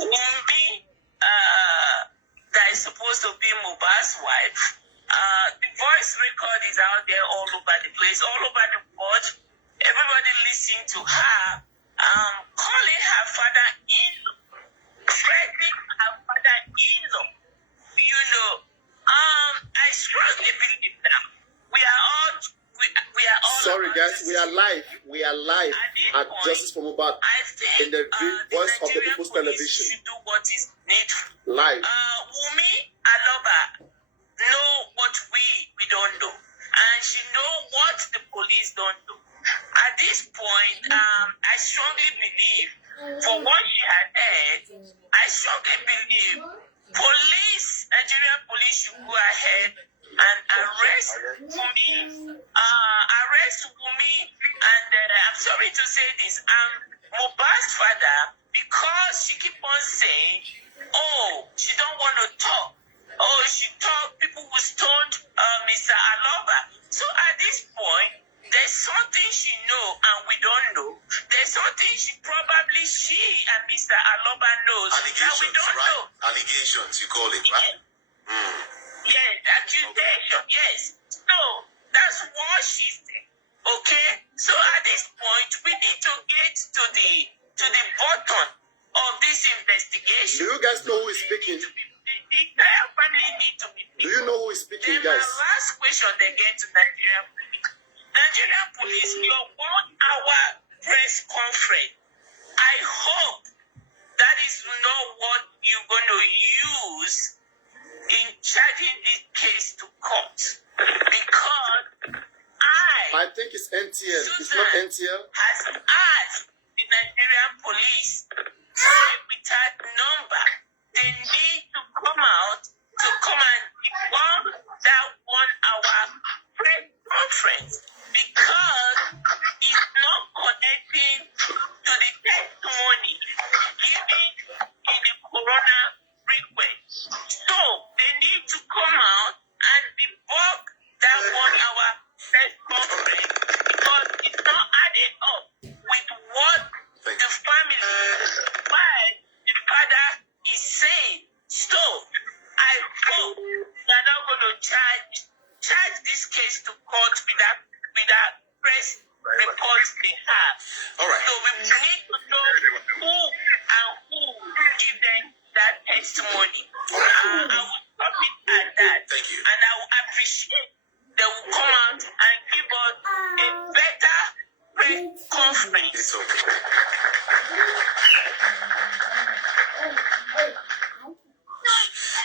Wunmi, that is supposed to be Mohbad's wife, the voice record is out there all over the place, all over the world. Everybody listening to her, calling her father-in-law, threatening her father-in-law. You know, I strongly believe that we are all. Sorry, guys, we are live at Justice for Mohbad in the Voice of the People's Television. Should do what is needful. Live. Wunmi Aloba know what we don't know, and she know what the police don't know. At this point, I strongly believe, for what she had said, I strongly believe Nigerian police should go ahead and arrest Wunmi. And I'm sorry to say this, Mohbad's father, because she keep on saying, oh, she don't want to talk. Oh, she talk, people will stone Mr. Aloba. So at this point, there's something she know and we don't know. There's something she and Mr. Aloba knows that we don't know. Allegations, you call it, right? Yes, accusation, yes. So that's what she said. Okay? So at this point, we need to get to the bottom of this investigation. Do you guys know who is speaking? The entire family need to be. Do you know who is speaking, then guys? My last question again to Nigerian police. Nigerian police, your 1-hour press conference, I hope that is not what you're going to use in charging this case to court. Because I think it's NTL. It's not NTL. has asked the Nigerian police without number, they need to come out to come and debunk that 1-hour press conference because it's not connecting to the testimony given in the corona request. So they need to come out and debunk that 1-hour press conference because it's not added up with what the family, why the father is saying. So I hope they're not going to charge this case to court with that press report they have. All right. So we need to know who give them that testimony. I will stop it at that. Thank you. And I will appreciate they will come out and give us a better press conference. It's okay.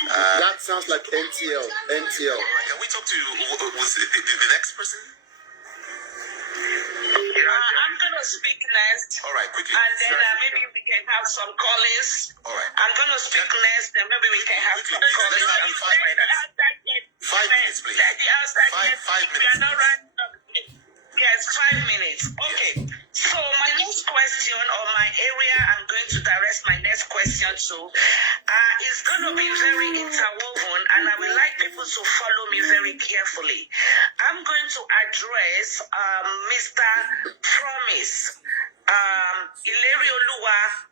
That sounds like NTL. NTL. Can we talk to was it the next person? I'm going to speak next. All right, quickly. And then maybe we can have some callers. All right. I'm going to speak next, then maybe we can have some Quickly, callers. let's have 5 minutes. 5 minutes, please. 5 minutes. We are not running up. Yes, 5 minutes. Okay. So my next question, or my area I'm going to direct my next question to, is going to be very interwoven, and I would like people to follow me very carefully. I'm going to address Mr. Promise, Ilerioluwa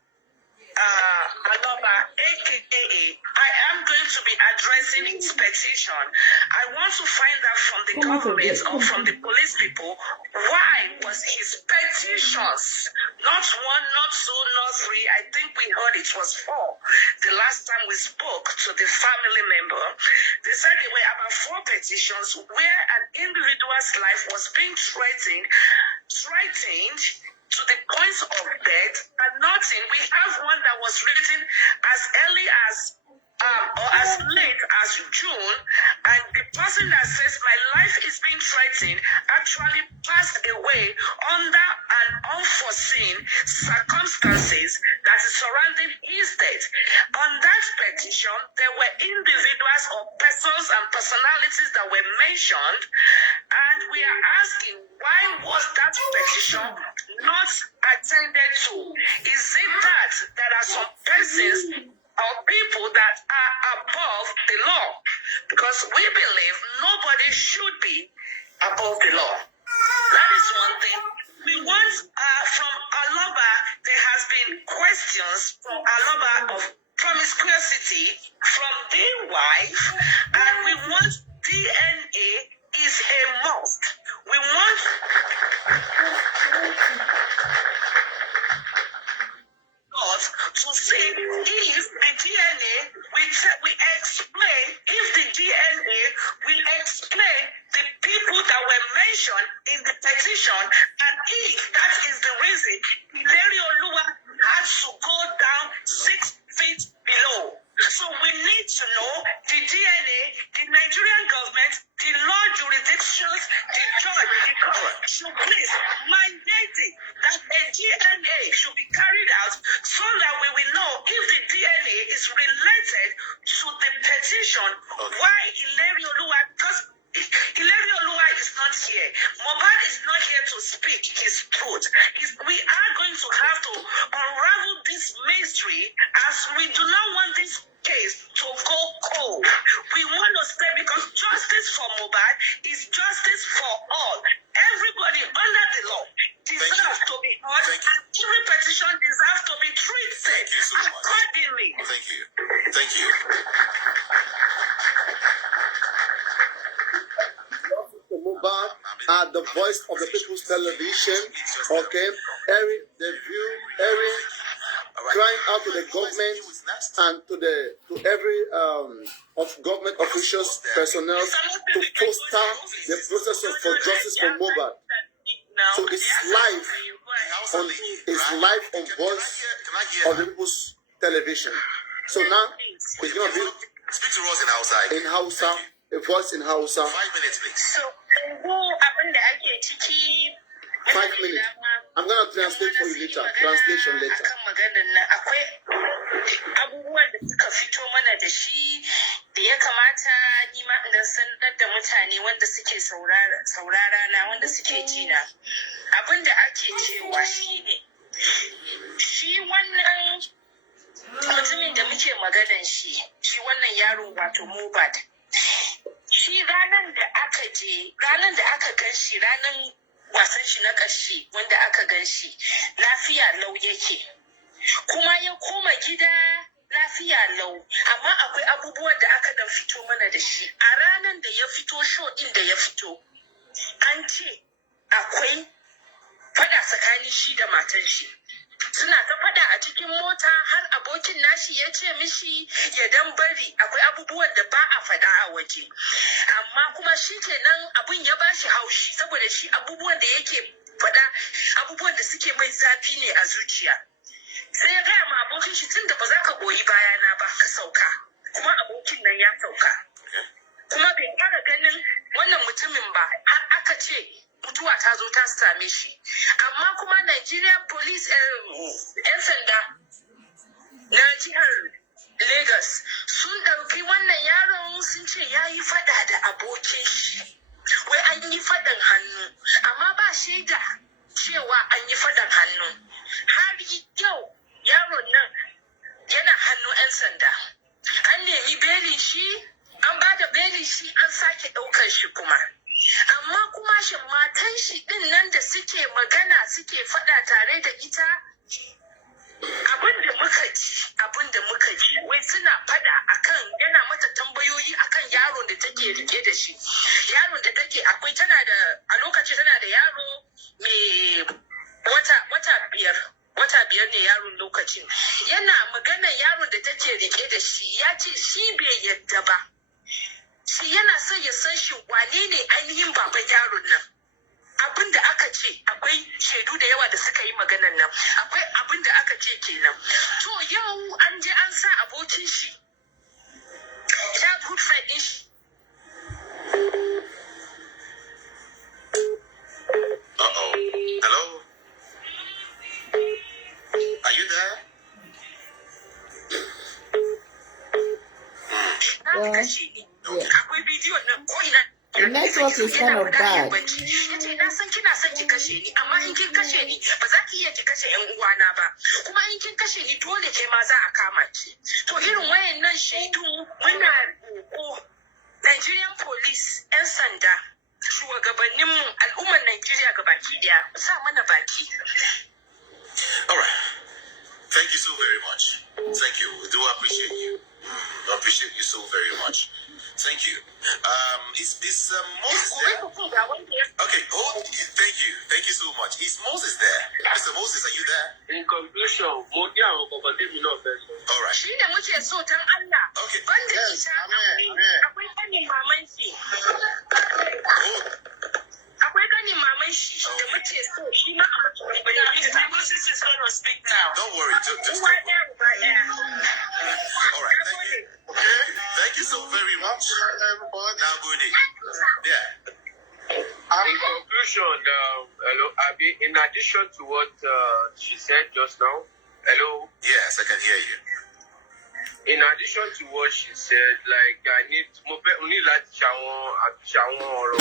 Aloba, aka I am going to be addressing his petition. I want to find out from the government or from the police people why was his petitions not 1, not 2, not 3. I think we heard it was 4 the last time we spoke to the family member. They said there were about 4 petitions where an individual's life was being threatened to the point of death and nothing. We have one that was written as early as or as late as June, and the person that says my life is being threatened actually passed away under an unforeseen circumstances that is surrounding his death. On that petition, there were individuals or persons and personalities that were mentioned, and we are asking why was that petition not attended to? Is it that there are some persons or people that are above the law? Because we believe nobody should be above the law. That is one thing. We want from Aloba, there has been questions from Aloba of promiscuity from their wife, and we want DNA is a must. We want to see if the DNA will explain, if the DNA will explain the people that were mentioned in the petition, and if that is the reason Ilerioluwa had to go down 6 feet below. So we need to know the DNA, the Nigerian government, the law jurisdictions, the judge, the court should please mandate it that a DNA should be carried out so that we will know if the DNA is related to the petition. Why Ilerioluwa? Because Ilerioluwa is not here. Mohbad is not here to speak his truth. We are going to have to unravel this mystery, as we do not want this case to go cold. We want to stay, because justice for Mohbad is justice for all. Everybody under the law deserves to be heard, and every petition deserves to be treated accordingly. Thank you. Thank you. Mohbad are the voice of the people's television. Okay, Eric, crying out to the government and to every of government officials, personnel, to foster the process for justice for Mohbad. So it's live on Voice of the People's Television. So now it's gonna be speak to us in Hausa. in Hausa, a voice in Hausa. 5 minutes, please. So, abin da ake ciki 5 minutes. I'm gonna translate for you later. Translation later. Akan maganar nan akwai abubuwan da suka fito mana da shi da ya kamata ni ma in sanar da mutane wanda suke saurara na wanda suke jina. Abin da ake cewa shine shi wannan mutumin da muke maganan shi wannan yaro wato Mohbad. Shi ranar da aka gan shi ranar wasan shi na ƙarshe wanda aka gan shi lafiya lau yake kuma ya koma gida lafiya lau, amma akwai abubuwan da aka dan fito mana da shi a ranar da ya fito show din da ya fito an ce akwai fada tsakanin shi da matan shi suna ta fada a cikin mota har abokin nashi ya ce mishi ya dan bari akwai abubuwan da ba a fada a waje amma kuma shi kenan abun ya bashi haushi saboda shi abubuwan da yake fada abubuwan da suke mai zafi ne a zuciya sai ya gaya ma abokin shi tun da ba za ka goyi bayana ba ka sauka kuma abokin nan ya sauka kuma bai fara ganin wannan mutumin ba har aka ce mutuwa ta zo ta same shi amma kuma Nigerian police 'yan sanda na jihar Lagos sun ɗauki wannan yaron sun ce ya yi fada da abokin shi wai an yi fadan hannu amma ba shaida cewa an yi fadan hannu har yau yaron nan yana hannun 'yan sanda an nemi belin shi an ba da belin shi an sake ɗaukar shi kuma amma kuma shi matan shi din nan da suke magana suke fada tare da ita abin da muka ji wai suna fada akan yana mata tambayoyi akan yaron da take rike da shi yaron da take akwai a lokaci tana da yaro mai wata biyar ne yaron lokacin yana magana yaron da take rike da shi ya ce shi bai yadda ba shi yana son ya san shi wane ne ainihin baban yaron nan abin da aka ce akwai shaidu da yawa da suka yi maganan nan akwai abin da aka ce kenan to yau an je an sa abokin shi childhood friend din shi Hello? Are you there? akwai bidiyon nan ko ina The network is kind of bad. Yace na san kina son ki kashe ni amma in kin kashe ni ba za ki iya ki kashe ƴan uwana ba kuma in kin kashe ni dole ke ma za a kama ki to irin wayannan shaidu muna roko Nigerian police 'yan sanda shugabannin mu al'ummar Nigeria gabaki daya sa mana baki. All right. Thank you so very much. Thank you. We do appreciate you. I appreciate you so very much. Thank you. Is Moses there? Okay, thank you. Thank you so much. Is Moses there? Mr. Moses, are you there? In conclusion, all right. Shi da muke so tan Allah. Okay. Banda ita akwai kanin maman shi. Akwai kanin maman shi da muke so shi ma a Mr. Moses is going to speak now. Don't worry. Just Uwa ɗaya uba ɗaya. all right. Thank you. Thank you so very much. Now good day. Yeah. In conclusion, hello, Abby, in addition to what she said just now, hello? Yes, I can hear you. In addition to what she said, like, I need like Shawon or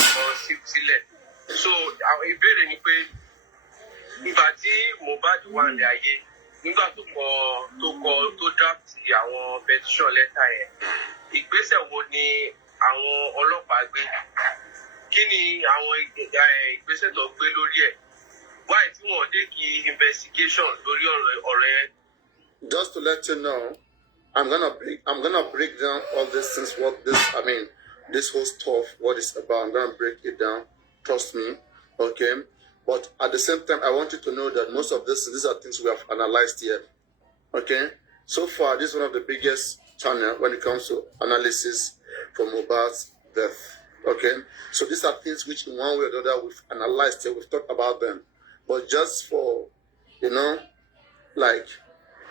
Sile. So, ìbéèrè ni pé, nígbà tí Mohbad wà ní ayé, nígbà tó draft àwọn petition letter yẹn, ìgbésẹ̀ wo ni àwọn ọlọ́pàá gbé? Kí ni àwọn ìgbésẹ̀ tó gbé lórí ẹ̀? Why tí wọ́n dé kí investigation lórí ọ̀rọ̀ yẹn? Just to let you know, I'm gonna break down all these things. This whole stuff, what it's about. I'm gonna break it down. Trust me, okay. But at the same time, I want you to know that most of these are things we have analyzed here, okay. So far, this is one of the biggest channel when it comes to analysis for Mohbad's death, Okay, so these are things which in one way or the other we've analyzed here, we've talked about them. But just for, like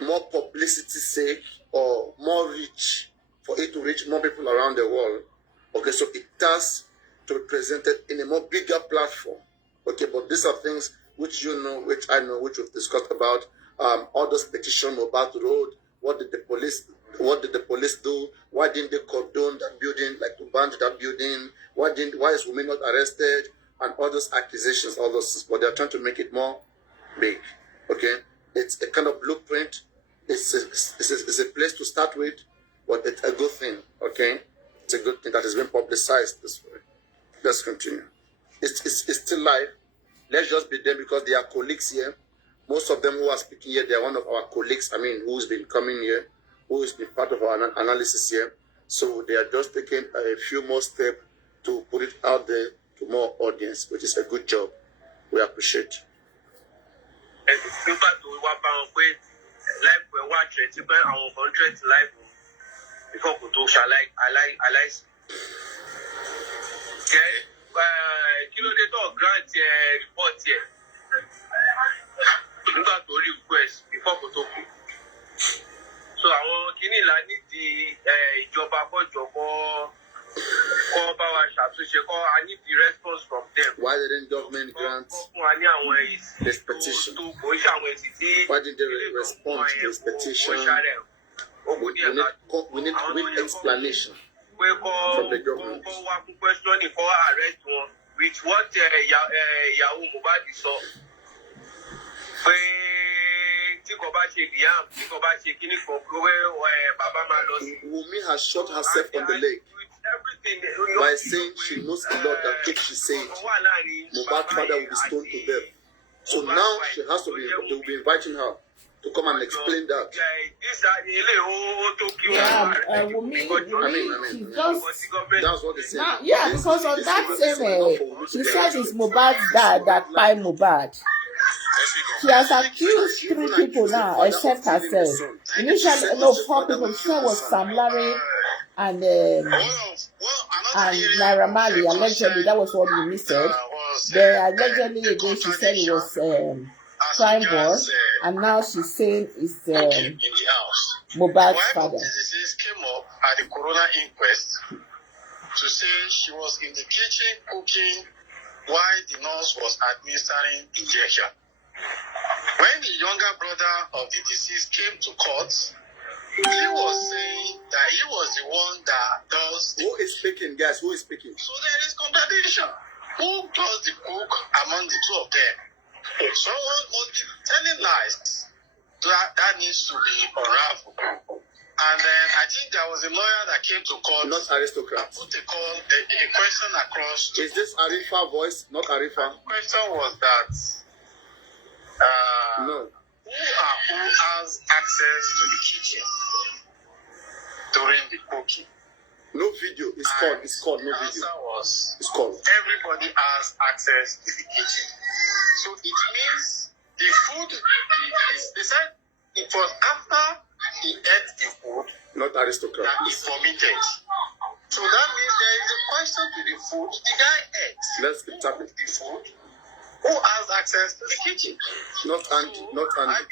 more publicity sake or more reach, for it to reach more people around the world, okay, so it has to be presented in a more bigger platform. Okay, but these are things which which I know, which we've discussed about. All those petitions about the road, what did the police do? Why didn't they condone that building, like to ban that building? Why is women not arrested? And all those accusations, all those, but they're trying to make it more big. Okay, it's a kind of blueprint. It's a place to start with, but it's a good thing. Okay, it's a good thing that has been publicized this way. Let's continue. It's still live. Let's just be there because they are colleagues here. Most of them who are speaking here, they are one of our colleagues. I mean, who's been coming here, who has been part of our analysis here. So they are just taking a few more steps to put it out there to more audience, which is a good job. We appreciate. Kí ló dé tó grant report yẹ nígbà tó request before kò tó kú. So àwọn kìíní là nídìí ìjọba kọ́ bá wa ṣàtúnṣe kọ́ I need the response from them. Why didn't government grant this petition? Why didn't they respond to this petition? We need quick explanation from the government. With what Yahoo Mohbad saw. Wumi has shot herself on the leg by saying she knows a lot that if she said Mohbad's father will be stoned to death. So now she has to be, they will be inviting her to come and explain that. Yeah, Wumi, she just, That's what they say. yeah, because on that same, she says it's Mohbad's dad that by Mohbad. She has accused 3 people now, except herself. Initially, no, 4 people. She said was Sam Larry and Naira Marley. Allegedly, that was what Wumi said. Then allegedly again, she said it was Prime Boy, and now she's saying it's Mohbad's father. Disease came up at the coroner inquest to say she was in the kitchen cooking while the nurse was administering injection. When the younger brother of the deceased came to court, he was saying that he was the one that does the Who is speaking, guys? Who is speaking? So there is contradiction. Who does the cook among the two of them? Someone must be telling lies. That needs to be unraveled. And then I think there was a lawyer that came to court. Not aristocrat. And put a question across. Is this Arifa voice? Not Arifa. The question was that no. Who has access to the kitchen during the cooking? No video. It's called no the video. Answer was It's called. everybody has access to the kitchen. So it means the food, they said it was after he ate the food Not aristocrat. that he vomited. So that means there is a question to the food the guy ate. Let's keep tapping. The food. Who has access to the kitchen? Not Andy. Not Andy.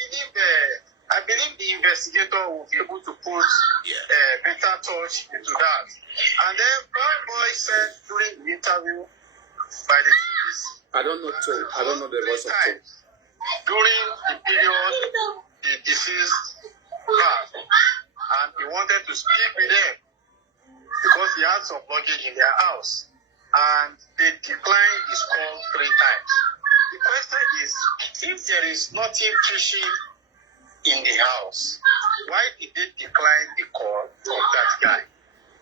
I believe the investigator will be able to put better touch into that. And then Prime Boy said during the interview by the police, I don't know Tom. I don't know the voice of Tom. during the period the deceased had, and he wanted to speak with them because he had some luggage in their house, and they declined his call 3 times. The question is, if there is nothing fishy in the house, why did they decline the call from that guy?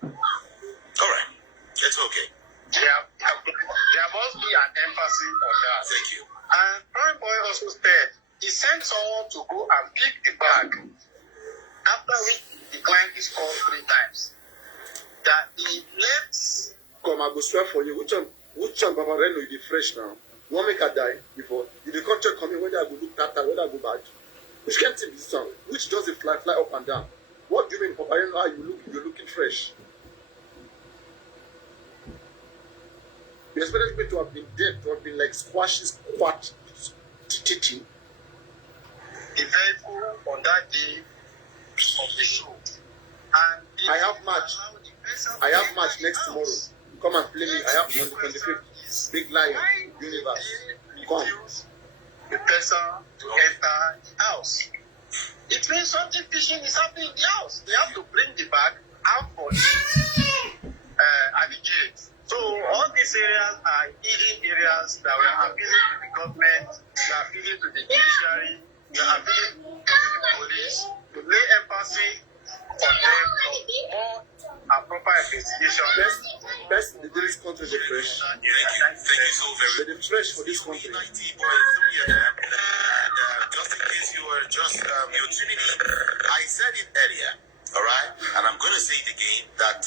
All right, it's okay. There must be an emphasis on that. Thank you. And Prime Boy also said he sent someone to go and pick the bag, after which he declined his call 3 times. That he left. Come, I go swear for you. Which one, Papa Reno, you be fresh now? You want make her die before? You the contract coming whether I go look that whether I go back. Which can't be this one? Which does it fly up and down? What do you mean, Papa Reno? How you're looking fresh? You expected me to have been dead, to have been like squashing, teaching. The vehicle on that day of the show. And I have match. I have match next tomorrow. Come and play me. I have on the 25th. Big Lion Universe. Come. The person to enter the house. It means something fishing is happening in the house. They have to bring the bag out for the allegate. So all these areas are hidden areas that we are appealing to the government, we are appealing to the judiciary, we are appealing to the police to lay emphasis on them for more and proper investigation. Best in this country, the fresh. Thank you so very much. The fresh for this country. 90.3 of them. And just in case you were you're tuning in, I said it earlier, all right? And I'm going to say it again that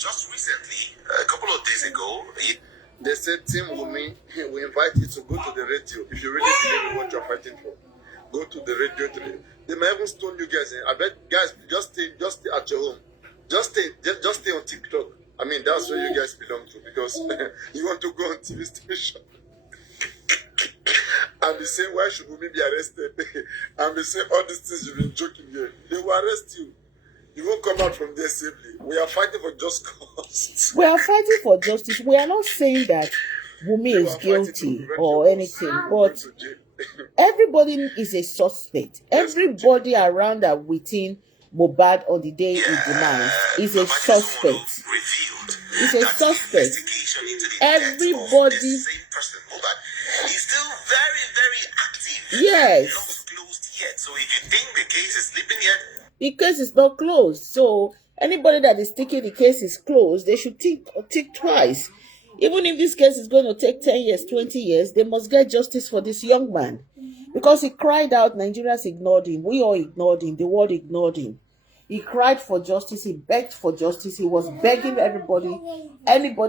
just recently, a couple of days ago, They said, Team Wumi, we invite you to go to the radio. If you really believe in what you're fighting for, go to the radio today. They might even stone you guys. I bet guys, just stay at your home. Just stay on TikTok. I mean, that's where you guys belong to, because you want to go on TV station. And be saying, why should Wumi be arrested? And be saying all these things you've been joking here. They will arrest you. You won't come out from there safely. We are fighting for just cause. We are fighting for justice. We are not saying that Wumi is guilty or anything, but everybody is a suspect. Everybody around and within Mohbad on the day he demands is a suspect. It's a suspect. Everybody. He's still very, very active. Yes. Not closed yet. So if you think the case is sleeping yet, The case is not closed. So anybody that is thinking the case is closed, they should think twice. Even if this case is going to take 10 years, 20 years, they must get justice for this young man. Because he cried out, Nigerians ignored him. We all ignored him. The world ignored him. He cried for justice. He begged for justice. He was begging anybody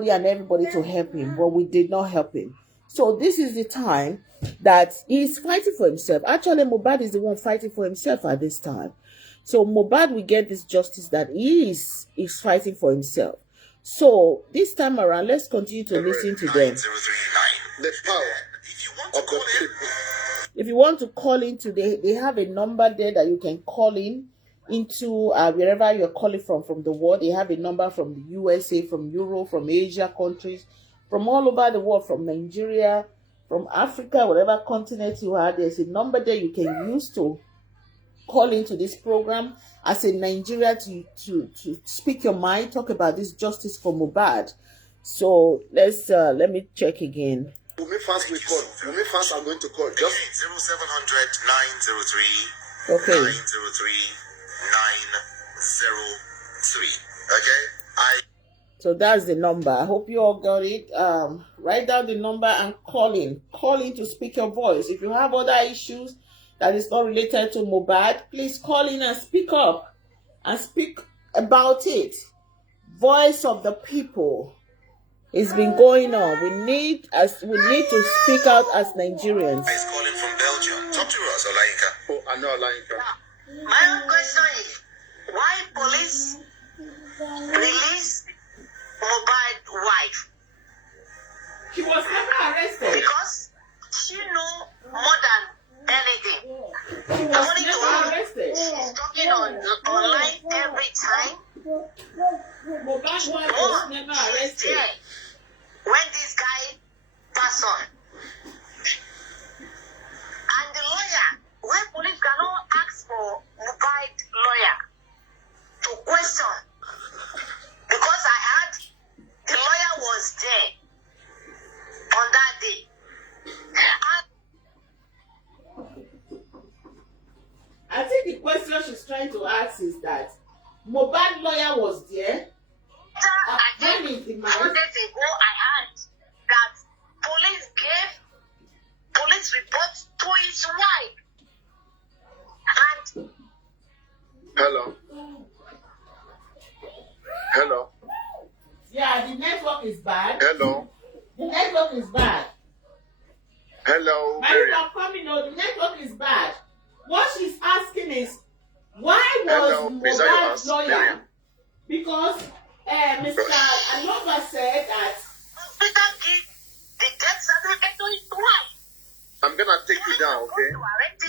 and everybody to help him. But we did not help him. So this is the time that he's fighting for himself. Actually, Mohbad is the one fighting for himself at this time. So Mohbad will get this justice that he is fighting for himself. So this time around, let's continue to listen to them. The power of the people. If you want to call in today, they have a number there that you can call in into wherever you're calling from the world. They have a number from the USA, from Europe, from Asia countries, from all over the world, from Nigeria, from Africa, whatever continent you are. There's a number there you can use to call into this program as a Nigeria to speak your mind, talk about this justice for Mohbad. So let me check again. Wumi fans will call. Wumi fans are going to call. Just 0700 903 Okay. 903 903. Okay? So that's the number. I hope you all got it. Write down the number and call in. Call in to speak your voice. If you have other issues that is not related to Mohbad, please call in and speak up and speak about it. Voice of the people. It's been going on. We need to speak out as Nigerians. Is calling from Belgium. Talk to us, Olainka. oh, I know Alainka. My own question is, why police release Mohbad's wife? She was never arrested. Because she know more than anything. According to her, she's talking online every time. Mohbad's wife More, was never she's arrested. there when this guy passed on. And the lawyer, when police cannot ask for Mohbad's lawyer to question, because I heard the lawyer was there on that day. I think the question she's trying to ask is that Mohbad's lawyer was there. I think 4 days ago, I heard that police gave police report to his wife. And Hello. Hello. Yeah, the network is bad. Hello. The network is bad. Hello. My people coming on, the network is bad. What she's asking is, why Hello, was please, are you Mohbad's asked? lawyer? Miriam. Because Mr. Anova said that okay?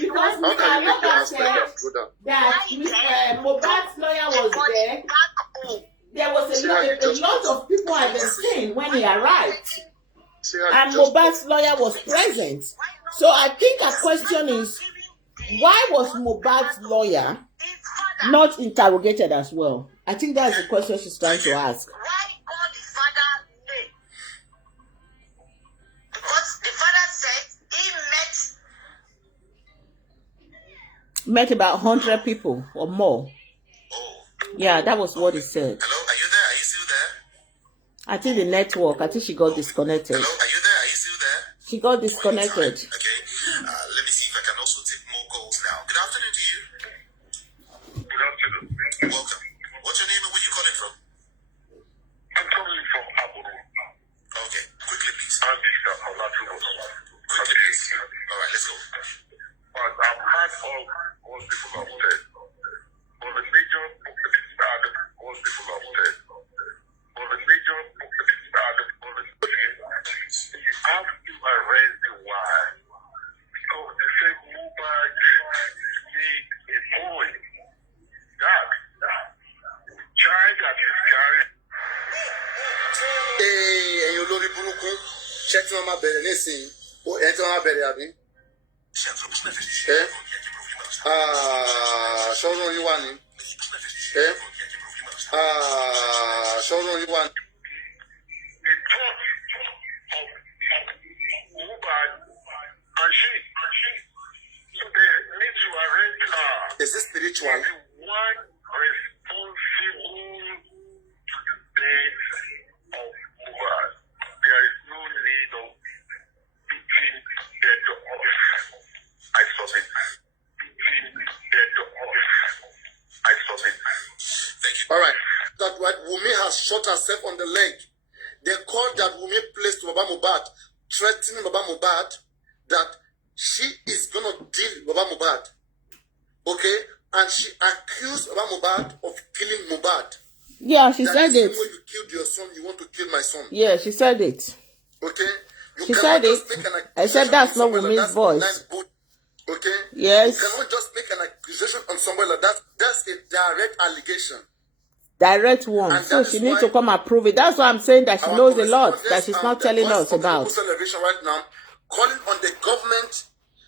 Because How can you make your hands like that? Go down. That Mohbad's lawyer was there. There was a lot of people at the scene when he arrived. And Mohbad's lawyer was present. So I think a question is, why was Mohbad's lawyer not interrogated as well? I think that's the question she's trying to ask. Why call the father name? Because the father said he met about 100 people or more. Yeah, that was what he said. Hello, are you there? Are you still there? I think the network, I think she got disconnected. Hello, are you there? Are you still there? She got disconnected. Okay, let me see if I can also take more calls now. Good afternoon to you. Good afternoon. Welcome. What's your name and where you calling from? I'm calling from Abu. Okay, quickly please. I'm Mr. Olatubo. Quickly please. All right, let's go. But I've had all people have said. On the major all people have said. On the major on the you have to arrest the why. So they say Mohbad need a boy. That child that is carried. Ẹ̀yin olórí burúkú, ṣé tí wọ́n máa bẹ̀rẹ̀ nísìnyí? Ẹ̀ tí wọ́n máa bẹ̀rẹ̀ àbí? Ṣọ́run yín wà ní? Ṣọ́run yín wà ní? The thought of Mohbad and she. So they need to arrange her. Is this spiritual? The one responsible to the death of Mohbad. There is no need of picking death off. I stop it. Picking death off. I stop it. Thank you. All right. That what Wumi has shot herself on the leg. The call that Wumi placed to Baba Mohbad, threatening Baba Mohbad that she is going to deal with Baba Mohbad. Okay? And she accused Baba Mohbad of killing Mohbad. Yeah, she that said it. When you killed your son, you want to kill my son. Yeah, she said it. Okay? She said it. I said that's not Wumi's voice. Okay? Yes. You cannot just make an accusation on somebody like that. That's a direct allegation. Direct one. So she needs to come and prove it. That's why I'm saying that she knows a lot that she's not telling us about. Television right now, calling on the government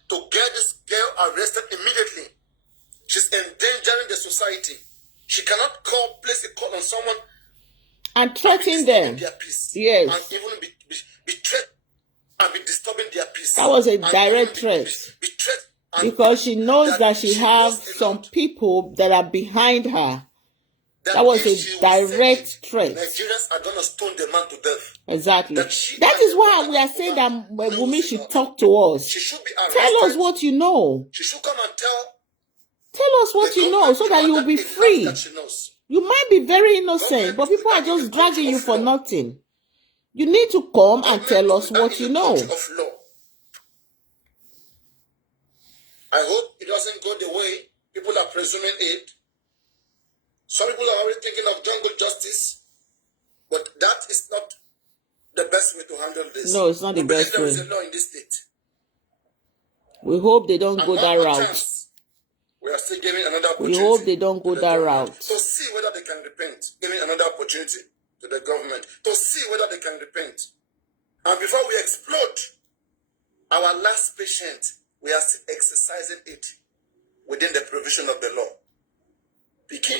to get this girl arrested immediately. She's endangering the society. She cannot place a call on someone and threaten them. Their peace. Yes. And even be threat and be disturbing their peace. That was a direct threat. Be threat because she knows that she has some people that are behind her. That was a direct threat. Nigerians are going to stone the man to death. Exactly. That is why we are saying that Wumi should talk to us. She should be arrested. Tell us what you know. She should come and tell us what you know so that you will be free. You might be very innocent, but people are just dragging you for nothing. You need to come and tell us what you know. I hope it doesn't go the way people are presuming it. Some people are already thinking of jungle justice, but that is not the best way to handle this. No, it's not the best way. There is a law in this state. We hope they don't go that route. We are still giving another opportunity. We hope they don't go that route. To see whether they can repent. Giving another opportunity to the government. To see whether they can repent. And before we explode, our last patient, we are still exercising it within the provision of the law. Pikin,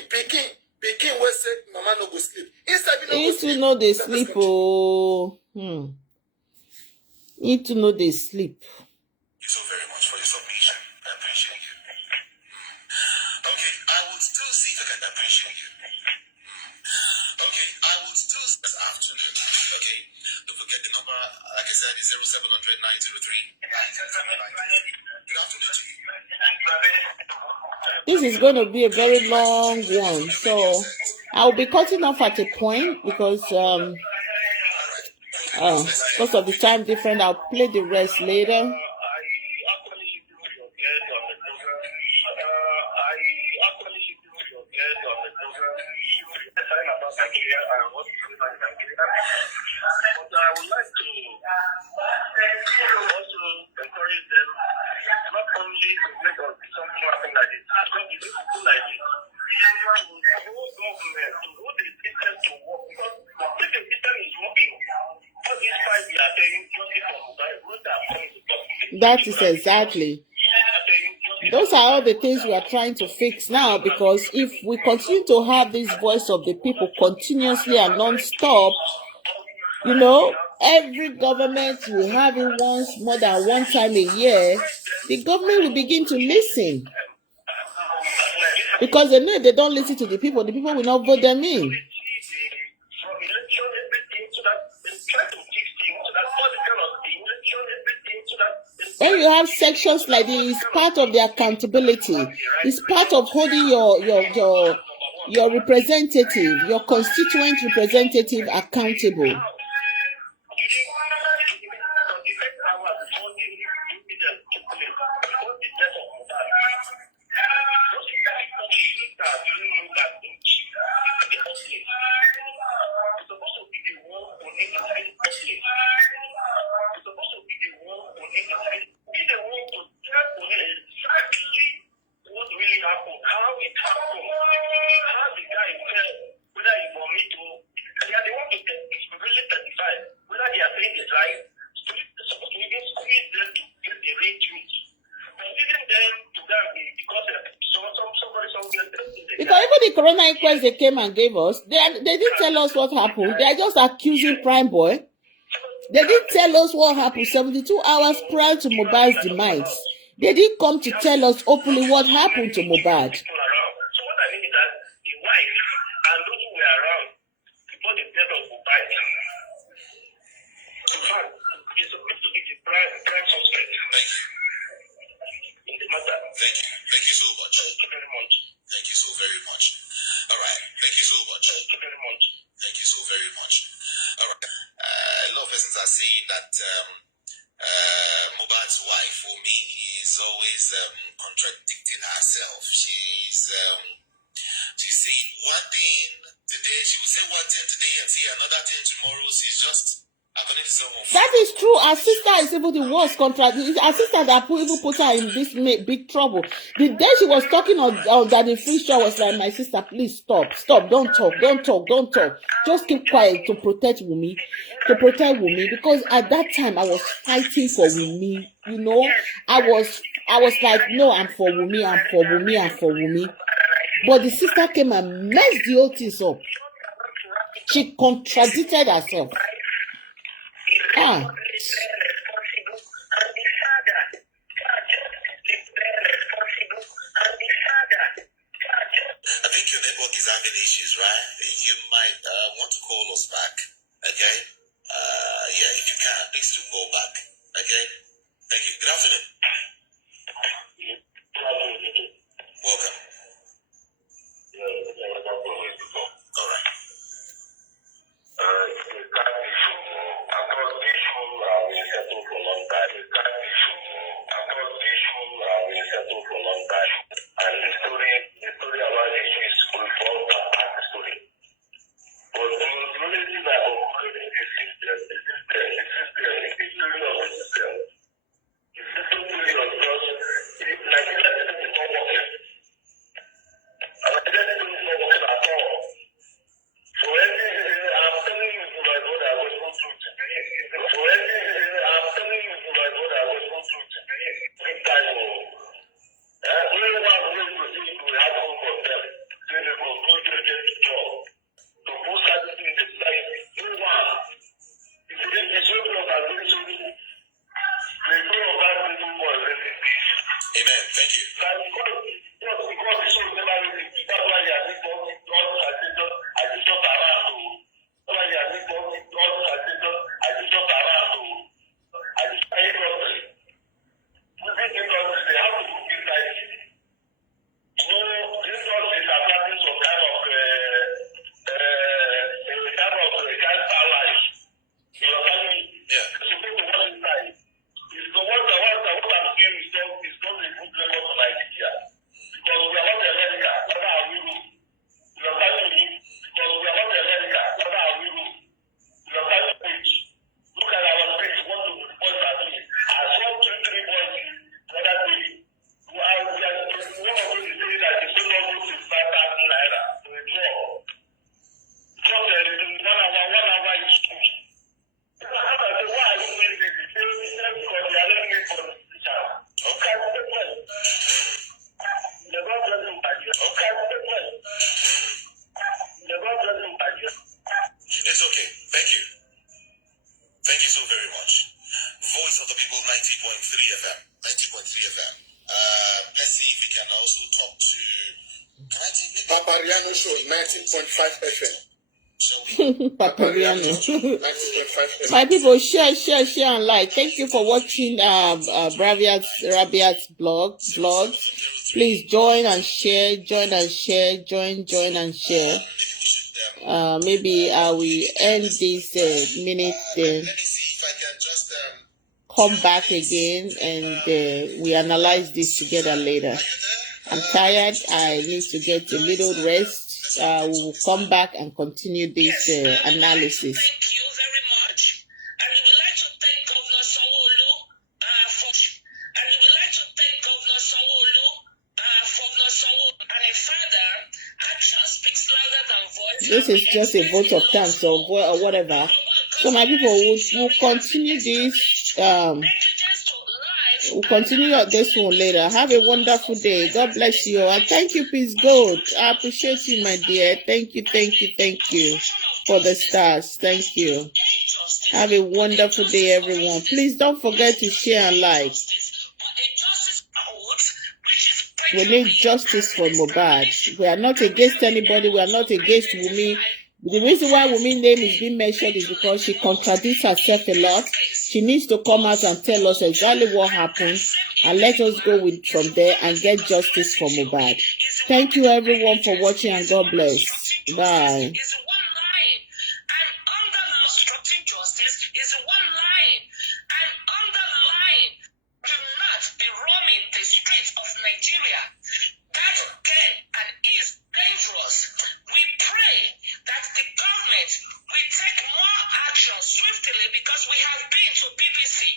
we say, Mama no go sleep. Need to know they sleep, oh. Need to know they sleep. Thank you so very much for your submission. I appreciate you. Okay, I will still see if I can appreciate you. Okay, I will still this afternoon. Okay, don't forget the number, like I said, is 0700 903 909. Good afternoon to you. This is going to be a very long one, so I'll be cutting off at a point because of the time difference. I'll play the rest later. But I would like to also encourage them not That is exactly. Those are all the things we are trying to fix now, because if we continue to have this voice of the people continuously and non-stop, you know, every government will have it once more than one time a year, the government will begin to listen. Because they know if they don't listen to the people will not vote them in. When you have sections like this, it's part of the accountability. It's part of holding your representative, your constituent representative accountable. Because even the corona inquest they came and gave us, they didn't tell us what happened. They are just accusing Prime Boy. They didn't tell us what happened 72 hours prior to Mohbad's demise. They didn't come to tell us openly what happened to Mohbad. So what I mean is that the wife and those who were around before the death of Mohbad, in fact, is supposed to be the prime suspect. Thank you. In the matter. Thank you. Thank you so much. Thank you very much. Thank you so very much. All right. Thank you so much. Thank you very much. Thank you so very much. All right. A lot of persons are saying that Mohbad's wife, for me, is always contradicting herself. She's saying one thing today, she will say one thing today and say another thing tomorrow. She's just according to someone. That is true. Her sister is even the worst contradiction. Her sister that even put her in this big trouble. The day she was talking on that the free show was like, my sister, please stop, don't talk. Just keep quiet to protect Wunmi. Because at that time I was fighting for Wunmi. You know, I was like, no, I'm for Wunmi. But the sister came and messed the whole thing up. She contradicted herself. Ah. I think your network is having issues, right? You might want to call us back, okay? Yeah, if you can, please do call back, okay? Thank you. Good afternoon. Welcome. All right. And the story about the issue is we fall back the story. But the only thing I conclude is the story of the system. The system is just like everything is not working. And everything is not working at all. So everything I'm telling you to my brother I was supposed to be. So everything I'm telling you to my brother I was supposed to be. Big time. Only one way to see to have hope for them. Then they will go to the job. To put service in the society. No one. If it is the children of our nation, they go about living for a living peace. Amen. Thank you. Because the soul never really. That's why they are living God as they just around. That's why they are living God as they just around. As they say properly. Moving industry, they have to look it like this industry is attracting some kind of gas allies. You understand me? Yeah. Supposed to watch inside. It's the what I'm saying is not a good level to like Voice of the People 90.3 FM. 90.3 FM. Let's see if we can also talk to Papariano Show 19.5 FM. Papariano. 19.5 FM. My people, share, and like. Thank you for watching Rabiat's vlog. Please join and share. Join and share. Maybe I will end this minute then. Let me see if I can just Come back again and we analyze this together later. I'm tired. I need to get a little rest. We will come back and continue this analysis. Thank you very much. And we would like to thank Governor Sanwo-Olu and a father. Action speaks louder than voice. This is just a vote of thanks or whatever. So my people, we'll continue this. We'll continue this one later. Have a wonderful day. God bless you. And thank you, Peace Gold. I appreciate you, my dear. Thank you for the stars. Thank you. Have a wonderful day, everyone. Please don't forget to share and like. We need justice for Mohbad. We are not against anybody. We are not against Wunmi. The reason why Wunmi's name is being mentioned is because she contradicts herself a lot. She needs to come out and tell us exactly what happened and let us go from there and get justice for Mohbad. Thank you everyone for watching and God bless. Bye. That can and is dangerous. We pray that the government will take more action swiftly because we have been to BBC.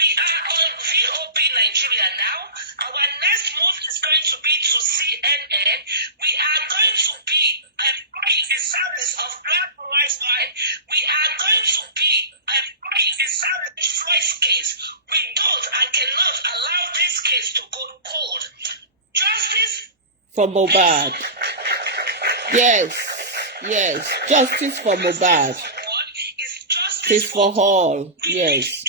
We are on VOP Nigeria now. Our next move is going to be to CNN. We are going to be in the service of Black Lives Matter. We are going to be in the service of Floyd's case. We don't and cannot allow this case to go cold. Justice for Mohbad. Yes. Justice for Mohbad. is justice Justice for all. Yes.